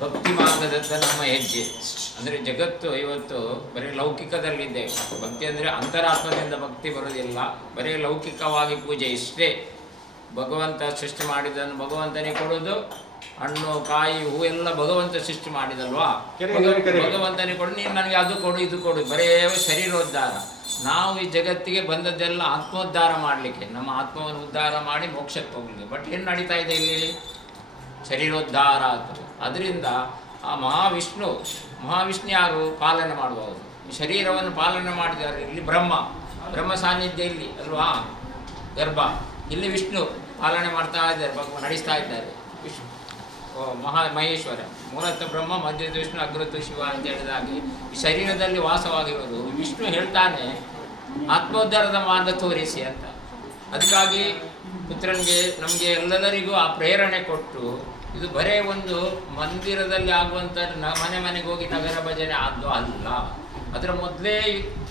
ಭಕ್ತಿ ಮಾರ್ಗದತ್ತ ನಮ್ಮ ಹೆಜ್ಜೆ. ಅಂದರೆ ಜಗತ್ತು ಇವತ್ತು ಬರೀ ಲೌಕಿಕದಲ್ಲಿದೆ. ಭಕ್ತಿ ಅಂದರೆ ಅಂತರಾತ್ಮದಿಂದ ಭಕ್ತಿ ಬರೋದಿಲ್ಲ, ಬರೀ ಲೌಕಿಕವಾಗಿ ಪೂಜೆ ಇಷ್ಟೇ. ಭಗವಂತ ಸೃಷ್ಟಿ ಮಾಡಿದನ್ನು ಭಗವಂತನೇ ಕೊಡೋದು, ಹಣ್ಣು ಕಾಯಿ ಹೂ ಎಲ್ಲ ಭಗವಂತ ಸೃಷ್ಟಿ ಮಾಡಿದಲ್ವಾ, ಭಗವಂತನೇ ಕೊಡು, ನೀನು ನನಗೆ ಅದು ಕೊಡು ಇದು ಕೊಡು, ಬರೇ ಶರೀರೋದ್ಧಾರ. ನಾವು ಈ ಜಗತ್ತಿಗೆ ಬಂದದ್ದೆಲ್ಲ ಆತ್ಮೋದ್ಧಾರ ಮಾಡಲಿಕ್ಕೆ, ನಮ್ಮ ಆತ್ಮವನ್ನು ಉದ್ಧಾರ ಮಾಡಿ ಮೋಕ್ಷಕ್ಕೆ ಹೋಗಲಿಕ್ಕೆ. ಬಟ್ ಏನು ನಡೀತಾ ಇದೆ ಇಲ್ಲಿ? ಶರೀರೋದ್ಧಾರ ಆಗ್ತದೆ. ಅದರಿಂದ ಆ ಮಹಾವಿಷ್ಣು ಯಾರು ಪಾಲನೆ ಮಾಡಬಹುದು? ಶರೀರವನ್ನು ಪಾಲನೆ ಮಾಡಿದ್ದಾರೆ. ಇಲ್ಲಿ ಬ್ರಹ್ಮ ಸಾನ್ನಿಧ್ಯ ಇಲ್ಲಿ ಅಲ್ವಾ, ಗರ್ಭ. ಇಲ್ಲಿ ವಿಷ್ಣು ಪಾಲನೆ ಮಾಡ್ತಾ ಇದ್ದಾರೆ, ನಡೆಸ್ತಾ ಇದ್ದಾರೆ. ವಿಷ್ಣು ಮಹೇಶ್ವರ, ಮೂಲತಃ ಬ್ರಹ್ಮ, ಮಧ್ಯದ ವಿಷ್ಣು, ಅಗ್ರತು ಶಿವ ಅಂತ ಹೇಳಿದಾಗೆ ಈ ಶರೀರದಲ್ಲಿ ವಾಸವಾಗಿರೋದು ವಿಷ್ಣು ಹೇಳ್ತಾನೆ ಆತ್ಮೋದ್ಧಾರದ ಮಾರ್ಗ ತೋರಿಸಿ ಅಂತ. ಅದಕ್ಕಾಗಿ ಪುತ್ರನಿಗೆ ನಮಗೆ ಎಲ್ಲರಿಗೂ ಆ ಪ್ರೇರಣೆ ಕೊಟ್ಟು, ಇದು ಬರೇ ಒಂದು ಮಂದಿರದಲ್ಲಿ ಆಗುವಂಥ ಮನೆಗೆ ಹೋಗಿ ನಗರ ಭಜನೆ ಆದ್ದು ಅಲ್ಲ. ಅದರ ಮೊದಲೇ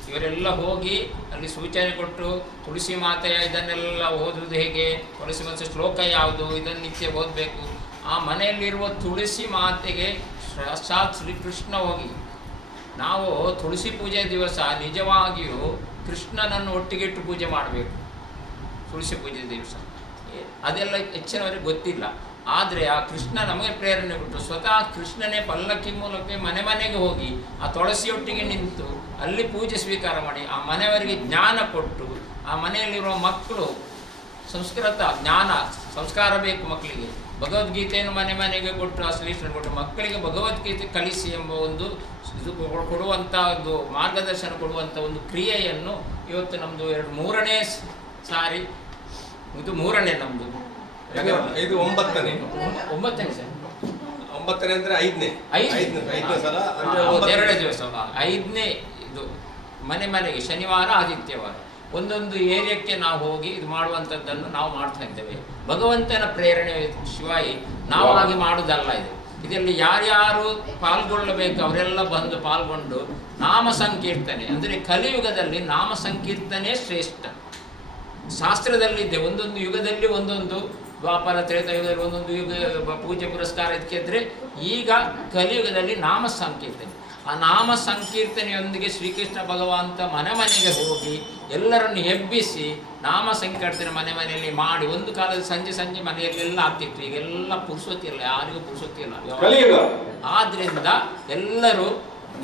ಇವರೆಲ್ಲ ಹೋಗಿ ಅಲ್ಲಿ ಸೂಚನೆ ಕೊಟ್ಟು, ತುಳಸಿ ಮಾತೆಯ ಇದನ್ನೆಲ್ಲ ಓದುವುದು ಹೇಗೆ, ತುಳಸಿ ಮಾತೆ ಶ್ಲೋಕ ಯಾವುದು, ಇದನ್ನು ನಿತ್ಯ ಓದಬೇಕು. ಆ ಮನೆಯಲ್ಲಿರುವ ತುಳಸಿ ಮಾತೆಗೆ ಸಾಕ್ಷಾತ್ ಶ್ರೀಕೃಷ್ಣ ಹೋಗಿ, ನಾವು ತುಳಸಿ ಪೂಜೆ ದಿವಸ ನಿಜವಾಗಿಯೂ ಕೃಷ್ಣನನ್ನು ಒಟ್ಟಿಗಿಟ್ಟು ಪೂಜೆ ಮಾಡಬೇಕು. ತುಳಸಿ ಪೂಜೆ ದಿವಸ ಅದೆಲ್ಲ ಹೆಚ್ಚಿನವರಿಗೆ ಗೊತ್ತಿಲ್ಲ. ಆದರೆ ಆ ಕೃಷ್ಣ ನಮಗೆ ಪ್ರೇರಣೆ ಕೊಟ್ಟು ಸ್ವತಃ ಕೃಷ್ಣನೇ ಪಲ್ಲಕ್ಕಿ ಮೂಲಕ ಮನೆಗೆ ಹೋಗಿ ಆ ತುಳಸಿಯೊಟ್ಟಿಗೆ ನಿಂತು ಅಲ್ಲಿ ಪೂಜೆ ಸ್ವೀಕಾರ ಮಾಡಿ ಆ ಮನೆಯವರಿಗೆ ಜ್ಞಾನ ಕೊಟ್ಟು, ಆ ಮನೆಯಲ್ಲಿರುವ ಮಕ್ಕಳು ಸಂಸ್ಕೃತ ಜ್ಞಾನ ಸಂಸ್ಕಾರ ಬೇಕು ಮಕ್ಕಳಿಗೆ. ಭಗವದ್ಗೀತೆಯನ್ನು ಮನೆಗೆ ಕೊಟ್ಟು ಆ ಶ್ರೀಕೃಷ್ಣ ಕೊಟ್ಟು ಮಕ್ಕಳಿಗೆ ಭಗವದ್ಗೀತೆ ಕಲಿಸಿ ಎಂಬ ಒಂದು ಇದು ಕೊಡುವಂಥ ಒಂದು ಮಾರ್ಗದರ್ಶನ ಕೊಡುವಂಥ ಒಂದು ಕ್ರಿಯೆಯನ್ನು ಇವತ್ತು ನಮ್ಮದು 3ನೇ ಸಾರಿ, ಇದು 3ನೇ ನಮ್ಮದು, ಇದು 9ನೇ ಸರ್. 9ನೇ ಅಂದರೆ 5ನೇ ಸಲ, 2 ದಿವಸ 5ನೇ ಇದು ಮನೆಗೆ ಶನಿವಾರ ಆದಿತ್ಯವಾರ ಒಂದೊಂದು ಏರಿಯಾಕ್ಕೆ ನಾವು ಹೋಗಿ ಇದು ಮಾಡುವಂಥದ್ದನ್ನು ನಾವು ಮಾಡ್ತಾ ಇದ್ದೇವೆ. ಭಗವಂತನ ಪ್ರೇರಣೆ ಶಿವಾಯಿ, ನಾವು ಹಾಗೆ ಮಾಡುವುದಲ್ಲ. ಇದರಲ್ಲಿ ಯಾರ್ಯಾರು ಪಾಲ್ಗೊಳ್ಳಬೇಕು ಅವರೆಲ್ಲ ಬಂದು ಪಾಲ್ಗೊಂಡು ನಾಮ ಸಂಕೀರ್ತನೆ, ಅಂದರೆ ಕಲಿಯುಗದಲ್ಲಿ ನಾಮ ಸಂಕೀರ್ತನೆ ಶ್ರೇಷ್ಠ. ಶಾಸ್ತ್ರದಲ್ಲಿದ್ದೆ ಒಂದೊಂದು ಯುಗದಲ್ಲಿ ಒಂದೊಂದು, ದ್ವಾಪರ ತ್ರೇತಾಯುಗದಲ್ಲಿ ಒಂದೊಂದು ಯುಗ ಪೂಜೆ ಪುರಸ್ಕಾರ ಇದಕ್ಕಿದ್ರೆ, ಈಗ ಕಲಿಯುಗದಲ್ಲಿ ನಾಮ ಸಂಕೀರ್ತನೆ. ಆ ನಾಮ ಸಂಕೀರ್ತನೆಯೊಂದಿಗೆ ಶ್ರೀಕೃಷ್ಣ ಭಗವಂತ ಮನೆಗೆ ಹೋಗಿ ಎಲ್ಲರನ್ನು ಎಬ್ಬಿಸಿ ನಾಮ ಸಂಕೀರ್ತನೆ ಮನೆಯಲ್ಲಿ ಮಾಡಿ, ಒಂದು ಕಾಲದ ಸಂಜೆ ಮನೆಯಲ್ಲೆಲ್ಲ ಆಗ್ತಿತ್ತು. ಈಗೆಲ್ಲ ಪುರುಸೊತ್ತಿ ಇಲ್ಲ, ಯಾರಿಗೂ ಪುರುಸೊತ್ತಿ ಇಲ್ಲ. ಆದ್ರಿಂದ ಎಲ್ಲರೂ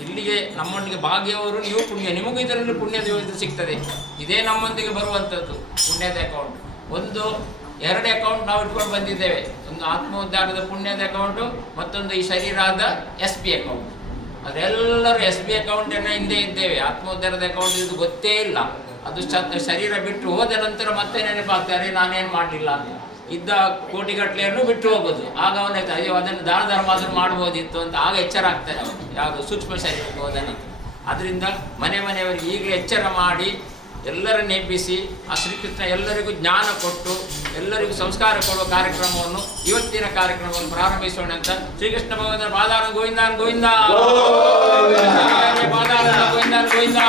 ಇಲ್ಲಿಗೆ ನಮ್ಮೊಂದಿಗೆ ಭಾಗ್ಯವರು, ನೀವು ಪುಣ್ಯ, ನಿಮಗೂ ಇದರಲ್ಲಿ ಪುಣ್ಯದ ಸಿಗ್ತದೆ. ಇದೇ ನಮ್ಮೊಂದಿಗೆ ಬರುವಂಥದ್ದು ಪುಣ್ಯದ ಅಕೌಂಟ್. 2 ಅಕೌಂಟ್ ನಾವು ಇಟ್ಕೊಂಡು ಬಂದಿದ್ದೇವೆ. ಒಂದು ಆತ್ಮೋದ್ಧಾರದ ಪುಣ್ಯದ ಅಕೌಂಟು, ಮತ್ತೊಂದು ಈ ಶರೀರದ SB ಅಕೌಂಟ್. ಅದೆಲ್ಲರೂ SB ಅಕೌಂಟನ್ನು ಹಿಂದೆ ಇದ್ದೇವೆ. ಆತ್ಮೋದ್ಧಾರದ ಅಕೌಂಟ್ ಇದು ಗೊತ್ತೇ ಇಲ್ಲ. ಅದು ಶರೀರ ಬಿಟ್ಟು ಹೋದ ನಂತರ ಮತ್ತೆ ನೆನಪಾಗ್ತಾರೆ, ನಾನೇನು ಮಾಡಲಿಲ್ಲ ಅಂತ. ಇದ್ದ ಕೋಟಿಗಟ್ಟಲೆಯನ್ನು ಬಿಟ್ಟು ಹೋಗೋದು. ಆಗ ಅವನಾಯ್ತು, ಅಯ್ಯೋ ಅದನ್ನು ದಾನ ಧರ್ಮ ಅದನ್ನು ಮಾಡ್ಬೋದಿತ್ತು ಅಂತ ಆಗ ಎಚ್ಚರ ಆಗ್ತಾರೆ ಅವರು, ಯಾವುದು ಸೂಕ್ಷ್ಮ ಶರೀರಕ್ಕೆ ಹೋದ ನಂತರ. ಅದರಿಂದ ಮನೆಯವರಿಗೆ ಈಗಲೇ ಎಚ್ಚರ ಮಾಡಿ ಎಲ್ಲರನ್ನು ಎಬ್ಬಿಸಿ ಆ ಶ್ರೀಕೃಷ್ಣ ಎಲ್ಲರಿಗೂ ಜ್ಞಾನ ಕೊಟ್ಟು ಎಲ್ಲರಿಗೂ ಸಂಸ್ಕಾರ ಕೊಡುವ ಕಾರ್ಯಕ್ರಮವನ್ನು, ಇವತ್ತಿನ ಕಾರ್ಯಕ್ರಮವನ್ನು ಪ್ರಾರಂಭಿಸೋಣ ಅಂತ. ಶ್ರೀಕೃಷ್ಣ ಭಗವಂತನ ಪಾದಾರ ಗೋವಿಂದ ಗೋವಿಂದ, ಪಾದಾರ ಗೋವಿಂದ ಗೋವಿಂದ,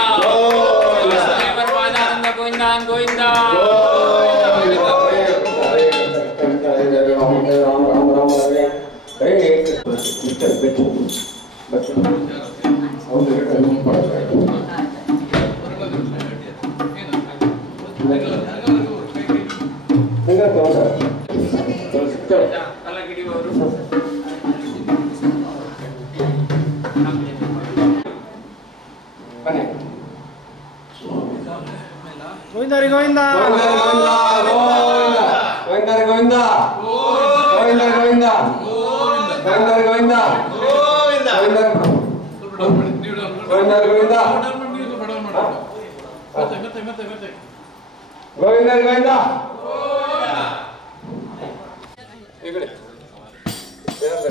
ದೇವರ ಪಾದಾರಂದ ಗೋವಿಂದ ಗೋವಿಂದ. ಗೋವಿಂದರಿ ಗೋವಿಂದ, ಗೋವಿಂದರಿ ಗೋವಿಂದ, ಗೋವಿಂದರಿ ಗೋವಿಂದ, ಗೋವಿಂದರಿ ಗೋವಿಂದ, ಗೋವಿಂದರಿ ಗೋವಿಂದ, ಗೋವಿಂದರಿ ಗೋವಿಂದ. ಈ ಕಡೆ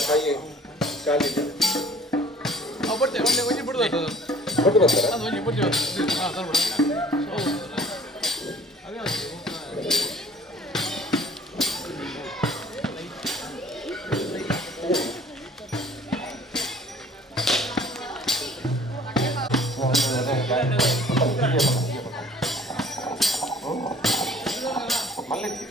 ಕೈ ಕಾಲಿದೆ ಬಿಟ್ಟು ಬರ್ತಾರೆ. ಮಲ್ಲಿಗೆ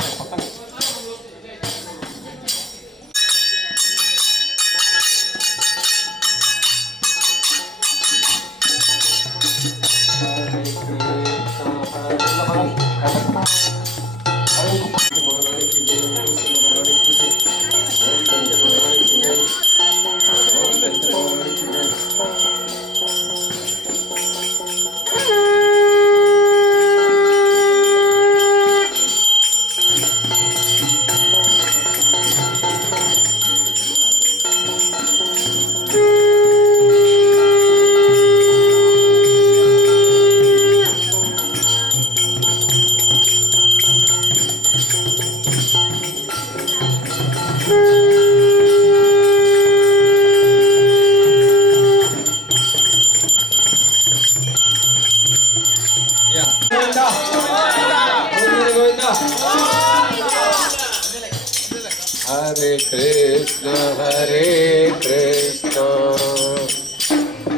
Hare Krishna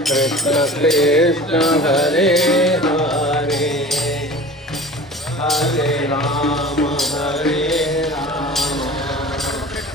Krishna Krishna Hare Hare Hare Rama Hare Rama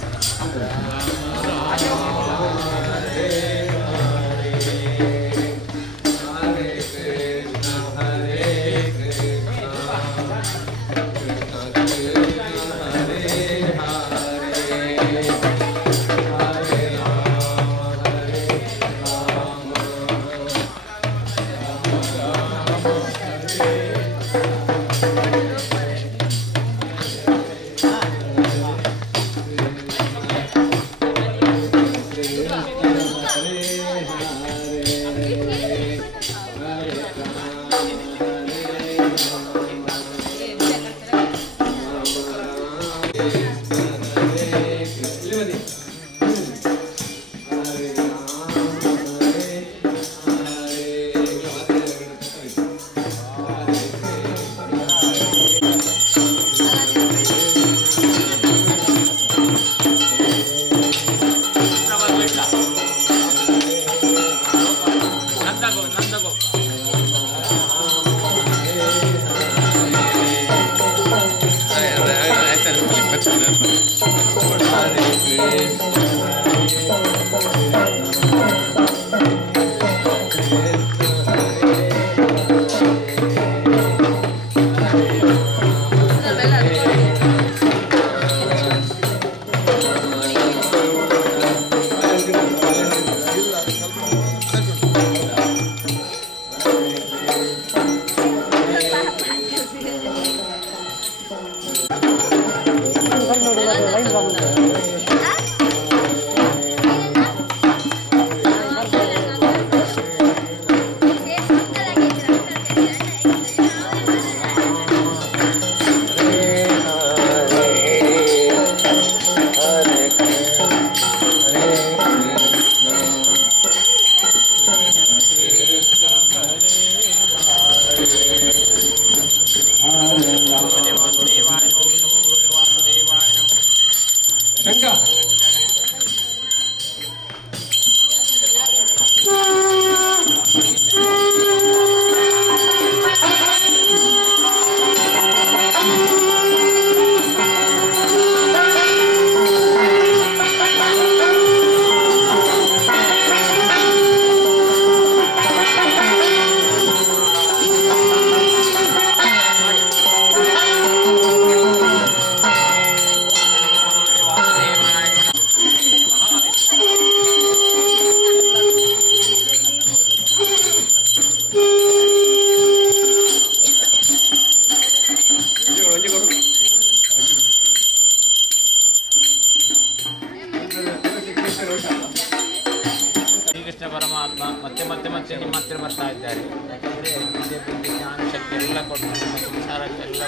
Shrikrishna ಪರಮಾತ್ಮ ಮತ್ತೆ ಮತ್ತೆ ಮತ್ತೆ ನಿಮ್ಮ ಹತ್ರ ಬರ್ತಾ ಇದ್ದಾರೆ. ಯಾಕಂದರೆ ವಿದ್ಯೆ ಬುದ್ಧಿ ಜ್ಞಾನ ಶಕ್ತಿ ಎಲ್ಲ ಕೊಟ್ಟು ನಿಮ್ಮ ಸಂಸಾರಕ್ಕೆಲ್ಲ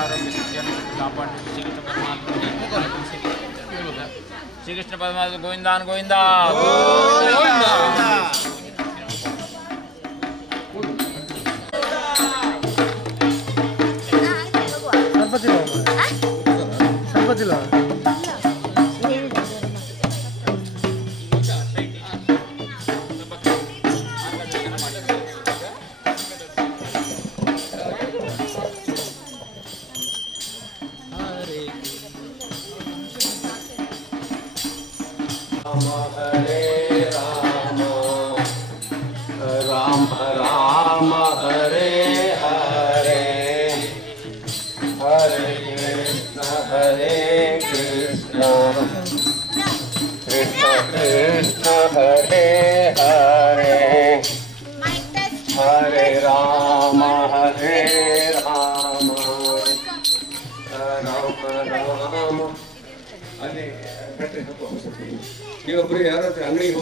ಆರೋಗ್ಯ ಸ್ಥಿತಿಯನ್ನು ಕಾಪಾಡಿ ಶ್ರೀಕೃಷ್ಣ ಪರಮಾತ್ಮ ಶ್ರೀಕೃಷ್ಣ ಪರಮಾತ್ಮ ಗೋವಿಂದಾನ್ ಗೋವಿಂದ ನೀವೊಬ್ಬರು ಯಾರಾದ್ರೂ ಅಂಗಡಿಗೆ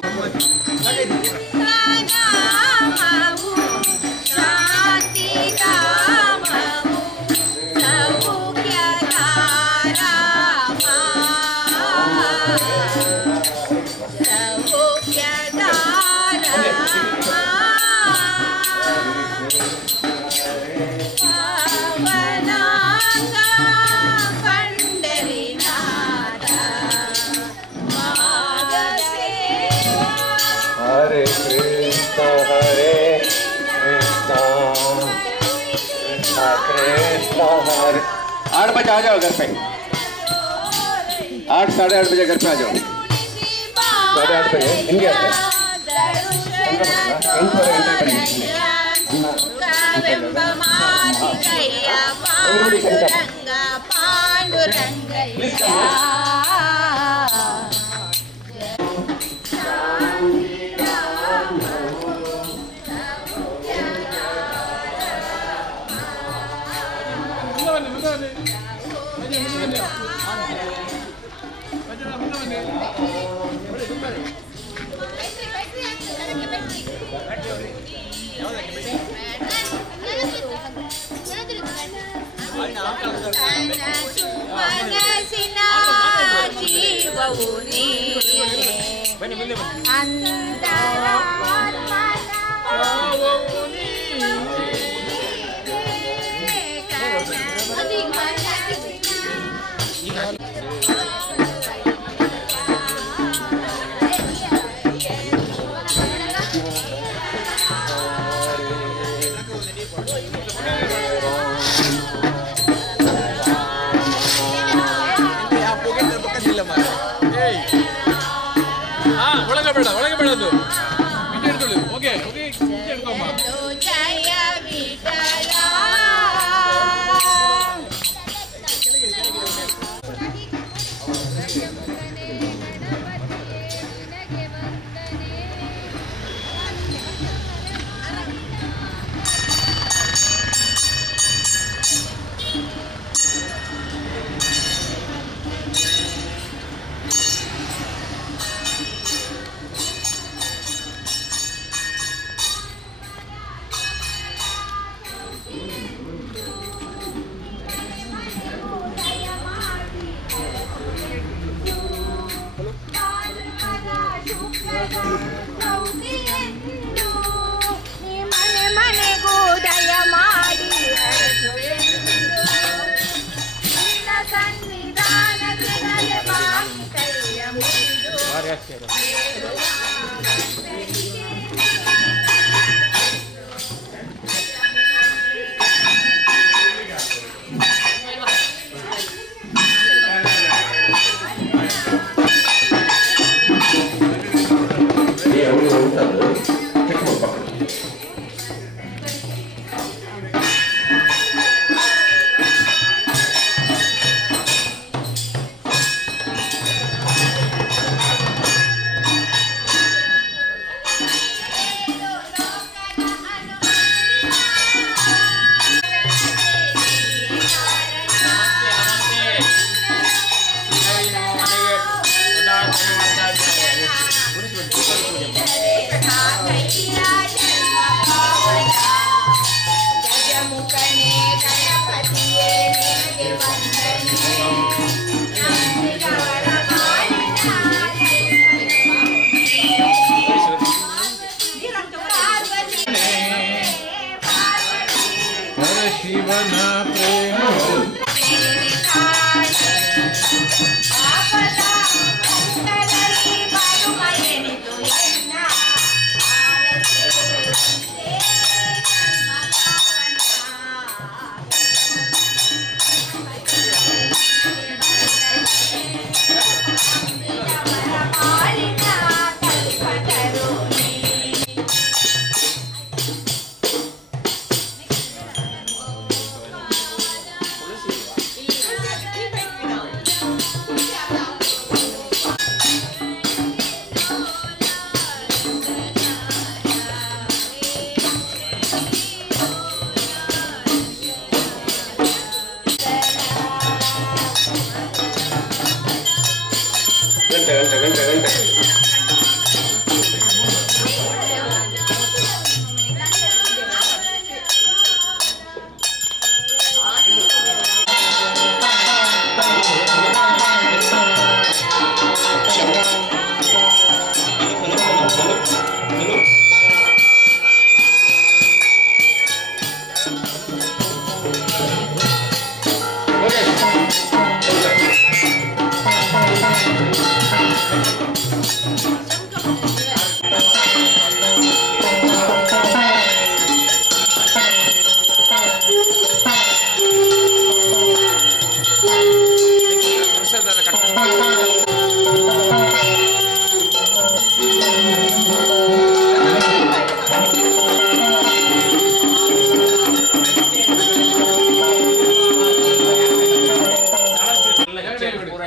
पंडरीनाथ 8 बजे आ जाओ घर पे, 8 साढ़े 8 बजे घर पे आ जाओ, 8:30 बजे हिंदी आते हैं। ಒಳಗೆ ಬೇಡದು ಓಕೆ ಓಕೆ ಹಿಡ್ಕೊಮ್ಮ.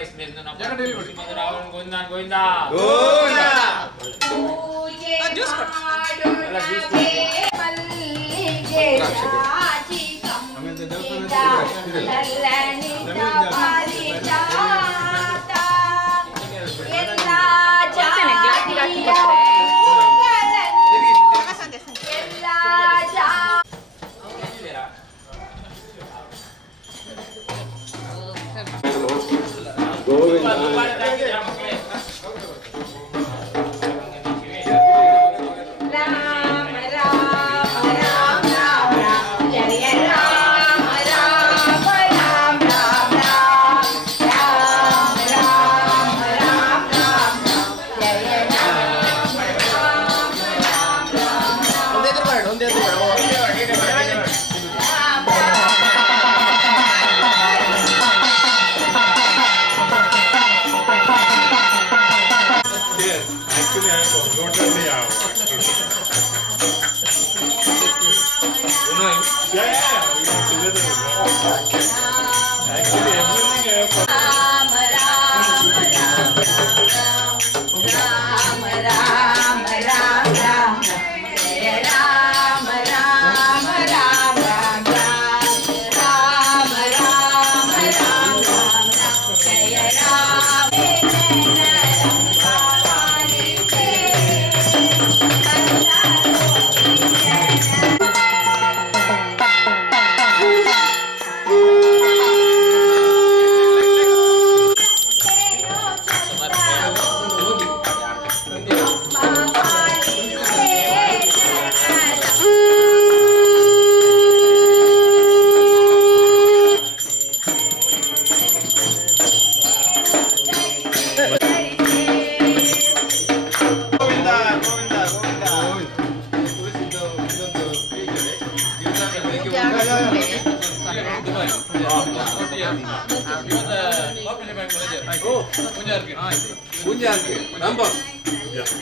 ನಿರ್ವಹಿಸಬೇಕು. Ravana Govinda Govinda.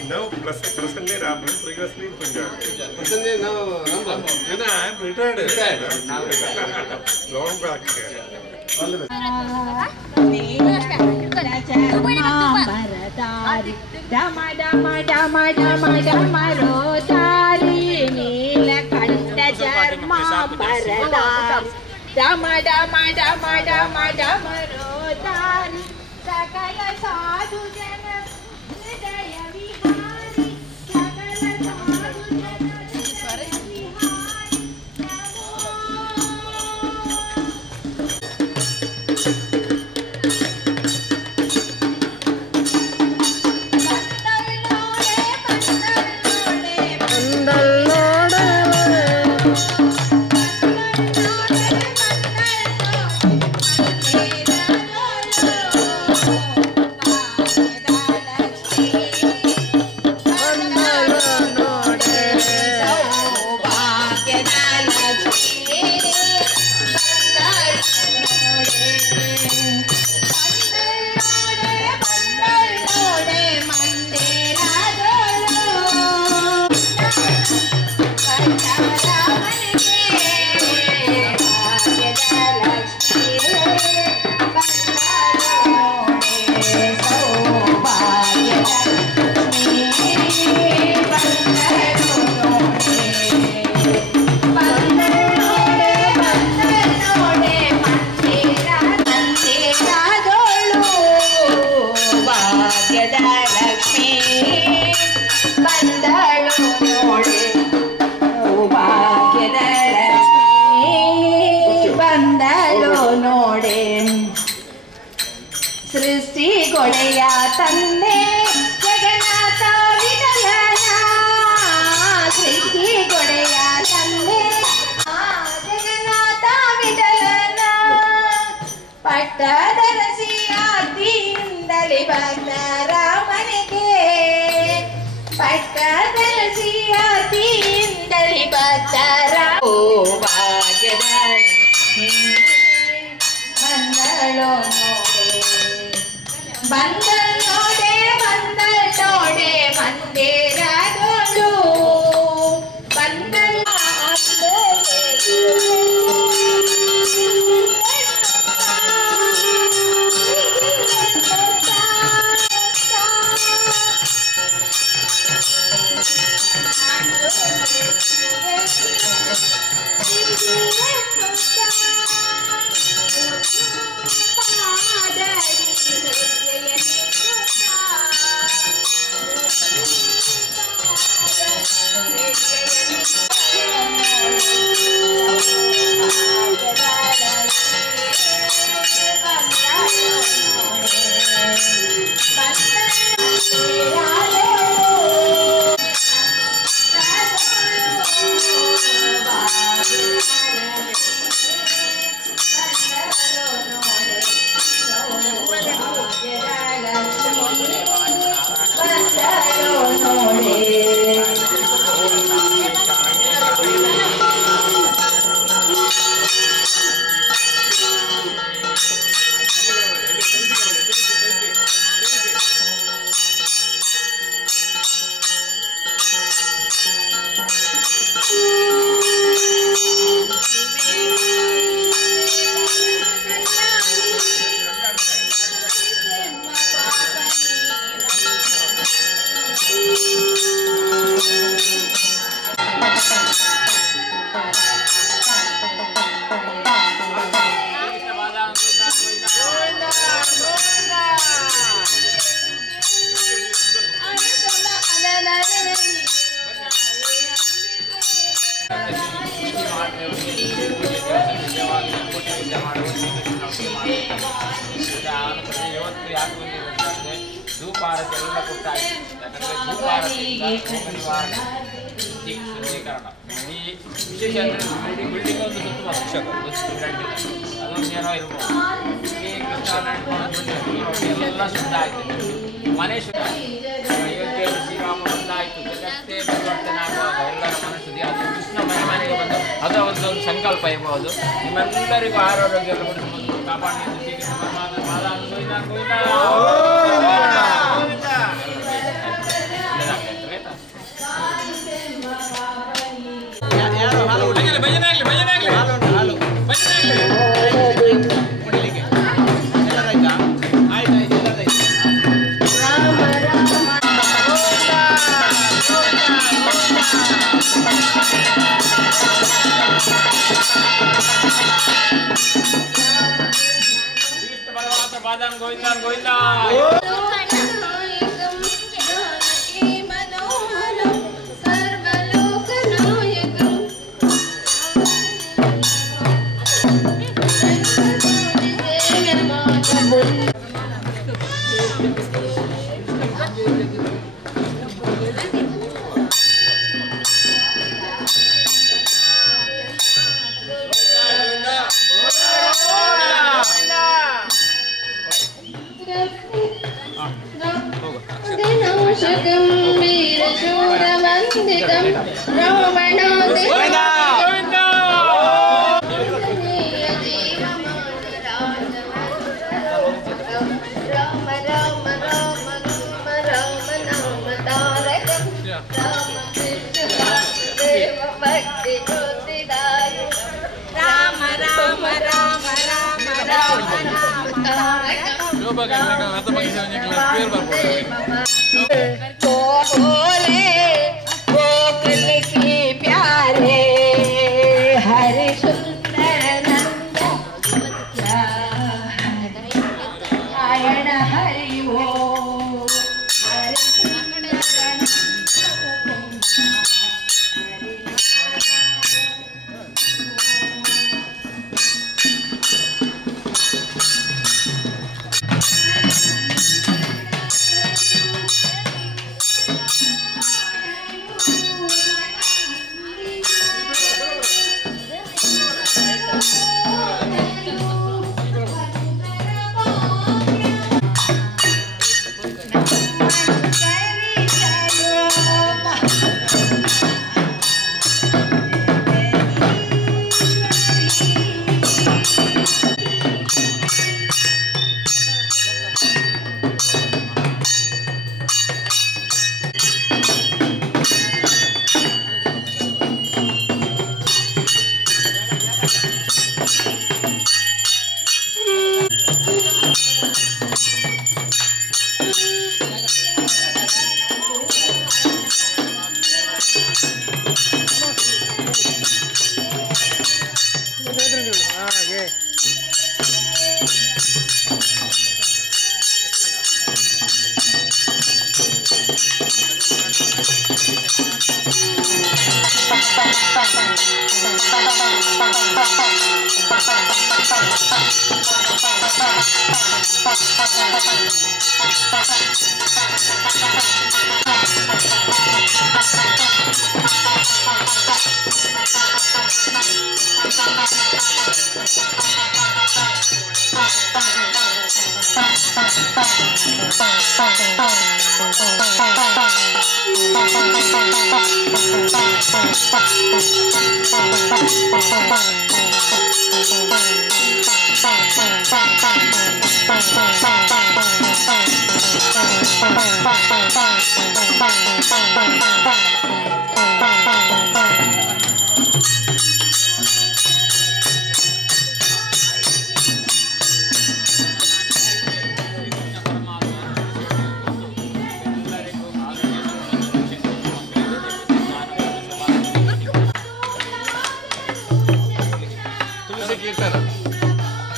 No, presently Ram, previously Punjab. Presently now Ram. I'm retired. Long back. All the best. Dama dama dama dama dama rodari neelakanta jarma paradar dama dama dama dama dama rodari sakala sadhu jana hridaya vihari sakala sadhu jana hridaya vihari ಸೃಷ್ಟಿಗೊಡೆಯ ತಂದೆ ಜಗನ್ನಾಥ ವಿಠಲನ ಸೃಷ್ಟಿಗೊಡೆಯ ತಂದೆ ಜಗನ್ನಾಥ ವಿಠಲನ ಪಟ್ಟದರಸಿ ಆದಿಯಿಂದಲೇ ಭಕ್ತರ ಮನೆಗೆ ಪಟ್ಟದರಸಿ ಆದಿಯಿಂದಲೇ ಭಕ್ತರ ಭಾಗ್ಯದ ಬಂದಳೋ ಬಂದಲ್ ನೋಡೆ ಮಂದಿರದೊಳು ಬಂದಲ್ ಯಾಕೆ ಬಂದಿದೆ ಅಂತಂದರೆ ಧೂಪಾರತಿ ಎಲ್ಲ ಕೊಟ್ಟಾಯಿತು. ಯಾಕಂದರೆ ಧೂಪಾರತಿಯಿಂದ ರೋಗ ನಿವಾರಣೆ ಶುದ್ಧೀಕರಣ ಈ ವಿಶೇಷ ಅಂದರೆ ಬಿಲ್ಡಿಂಗ್ ಒಂದು ಸುತ್ತು ಅದೊಂದು ಏನೋ ಇರ್ಬೋದು. ಈ ಕೃಷ್ಣ ಎಲ್ಲ ಶುದ್ಧ ಆಯಿತು, ಮನೆ ಶುದ್ಧ. ಅಯೋಧ್ಯೆಯಲ್ಲಿ ಶ್ರೀರಾಮ ಬಂದಾಯಿತು, ಜಗತ್ತೇ ಪರಿವರ್ತನೆ ಆಗುವಾಗ ಎಲ್ಲರ ಮನಸ್ಸುದಿ ಅದು ಕೃಷ್ಣ ಮನೆಗೆ ಬಂದು ಅದು ಒಂದು ಸಂಕಲ್ಪ ಇರ್ಬೋದು. ನಿಮ್ಮೆಲ್ಲರಿಗೂ ಆರೋಗ್ಯ ಕಾಪಾಡಿ ಗೋವಿಂದ ಗೋವಿಂದ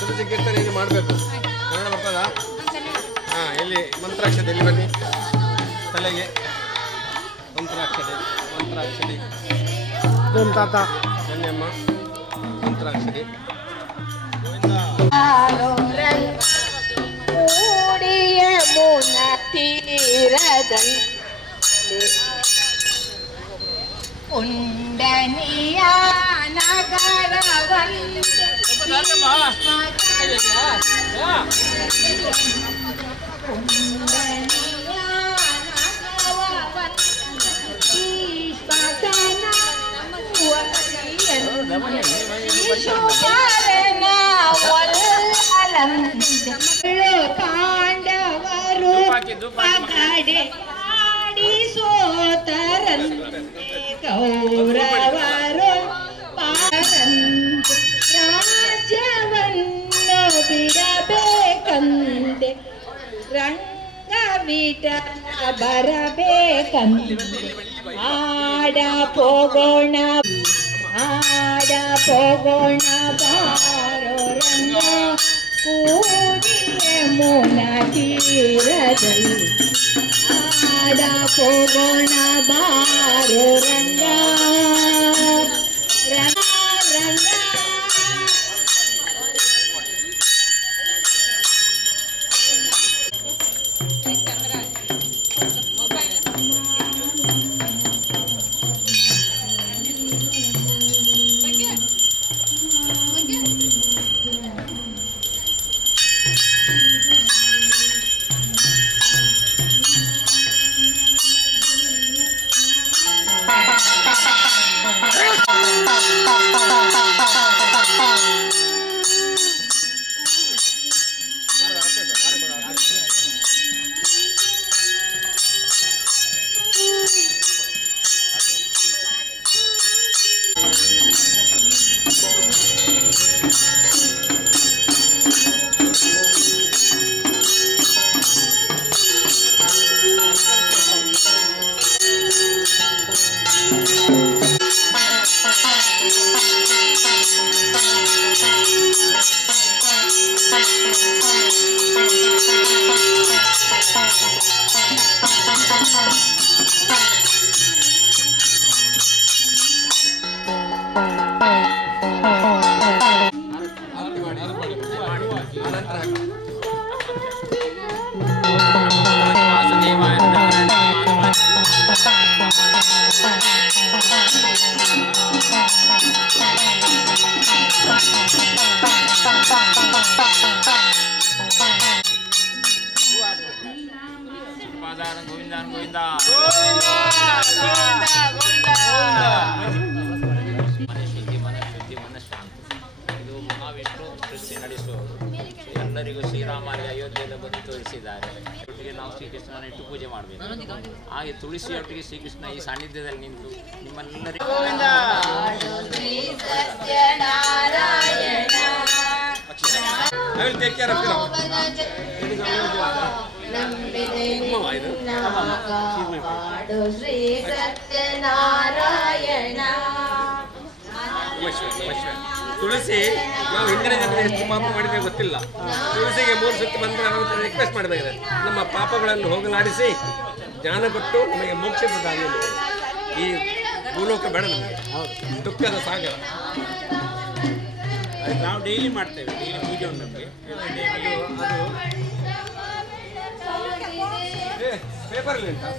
ತುಳಸಿ ಕೀರ್ತನೆ ಏನು ಮಾಡಬೇಕು ಕನ್ನಡ ಬರ್ತದಾ? ಹಾಂ, ಎಲ್ಲಿ ಮಂತ್ರಾಕ್ಷತೆ ಎಲ್ಲಿ ಬನ್ನಿ, ತಲೆಗೆ ಮಂತ್ರಾಕ್ಷತೆ ಬನ್ನಿ ಅಮ್ಮ, ಮಂತ್ರಾಕ್ಷತೆ. ತೀರದಲ್ಲಿ ಉಂಡನಿಯ ನಗರವನ್ನು ಪಾಂಡವರು ಪಗಡೆ ಆಡಿಸೋತರಂತೆ ಕೌರವರು ಪಾರಂತೆ ರಾಜ್ಯವನ್ನು ಬಿಡಬೇಕಂತೆ ರಂಗವಿಟ ಬರಬೇಕಂತೆ ಆಡ ಹೋಗೋಣ ಬಾರೋ ರಂಗ ಕೂಡಿಯೇ ಮುನ ತೀರದಲ್ಲಿ ಆಡ ಹೋಗೋಣ ಬಾರೋ ರಂಗ ರಂಗ ರಂಗ ಎಲ್ಲರಿಗೂ ಶ್ರೀರಾಮನಿಗೆ ಅಯೋಧ್ಯೆಯಲ್ಲಿ ಬಂದು ತೋರಿಸಿದ್ದಾರೆ. ಒಟ್ಟಿಗೆ ನಾವು ಶ್ರೀಕೃಷ್ಣನ ಇಟ್ಟು ಪೂಜೆ ಮಾಡಬೇಕು. ಹಾಗೆ ತುಳಸಿಯೊಟ್ಟಿಗೆ ಶ್ರೀಕೃಷ್ಣ ಈ ಸಾನ್ನಿಧ್ಯದಲ್ಲಿ ನಿಂತು ನಿಮ್ಮೆಲ್ಲರಿಗೂ ತುಳಸಿ ನಾವು ಹಿಂದಿನ ಜನ ಎಷ್ಟು ಪಾಪ ಮಾಡಿದ್ರೆ ಗೊತ್ತಿಲ್ಲ. ತುಳಸಿಗೆ 3 ಸುತ್ತು ಬಂದರೆ ನಾವು ರಿಕ್ವೆಸ್ಟ್ ಮಾಡಬೇಕಾಗಿದೆ. ನಮ್ಮ ಪಾಪಗಳನ್ನು ಹೋಗಲಾಡಿಸಿ ಜ್ಞಾನ ಕೊಟ್ಟು ನಮಗೆ ಮೋಕ್ಷದ ದಾರಿಯಲ್ಲಿ ಈ ಭೂಲೋಕ ಬೇಡ ನಮಗೆ, ದುಃಖದ ಸಾಗರ. ನಾವು ಡೈಲಿ ಮಾಡ್ತೇವೆ, ಡೈಲಿ ಪೂಜೆ ನಮಗೆ ಅದು ಪೇಪರಲ್ಲಿ ಉಂಟಾ?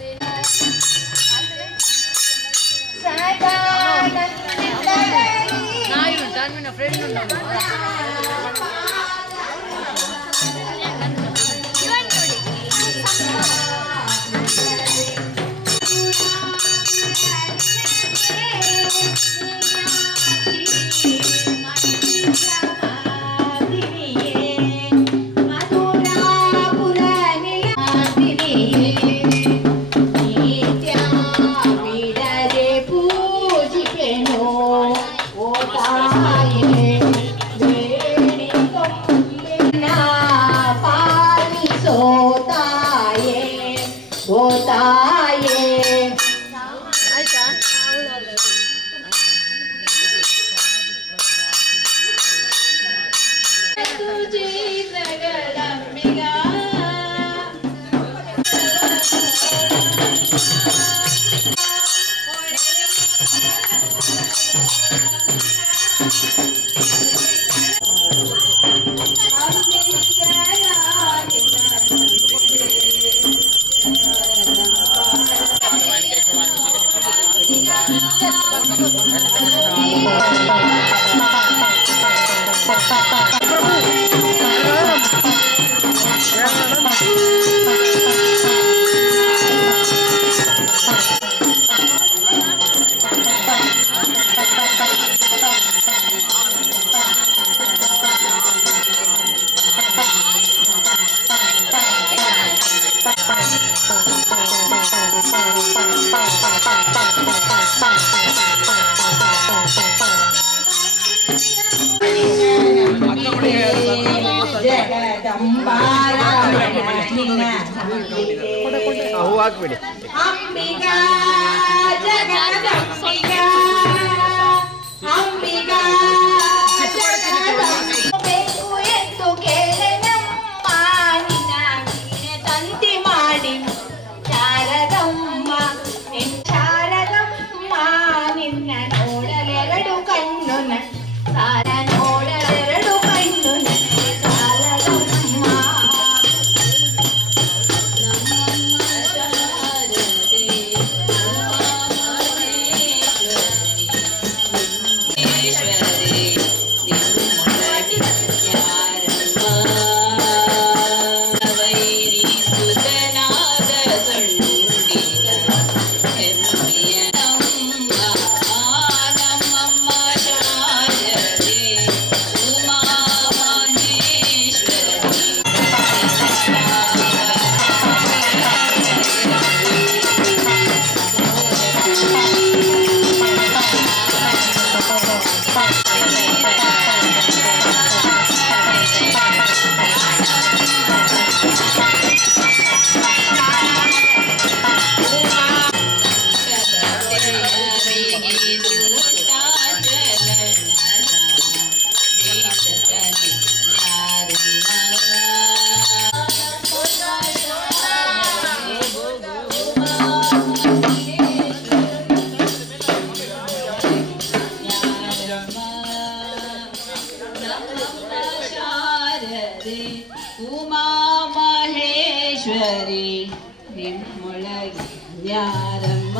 ಹೂ ಹಾಕ್ಬಿಡಿ. ಅಂಬಿಕಾ ಜಗದಂಬಿಕಾ ಅಂಬಿಕಾ ಬೇಕು ಎಂದು ಕೇಳೆನಮ್ಮ ನಿನ್ನ ವೀಣೆ ತಂತಿ ಮಾಡಿ ಶಾರದಮ್ಮ ಶಾರದಮ್ಮ ನಿನ್ನ ನೋಡಲೆರಡು ಕಣ್ಣು ಸಾರ ನೋಡಲೆರಡು ಕಣ್ಣು ಶಾರದಮ್ಮ ಉಮಾ ಮಹೇಶ್ವರಿ ನಿಮ್ಮೊಳಗೆ ಯಾರಮ್ಮ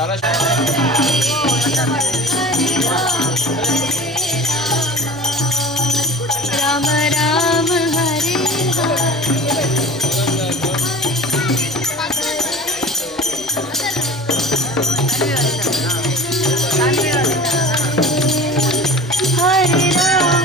राम राम हरे हरे राम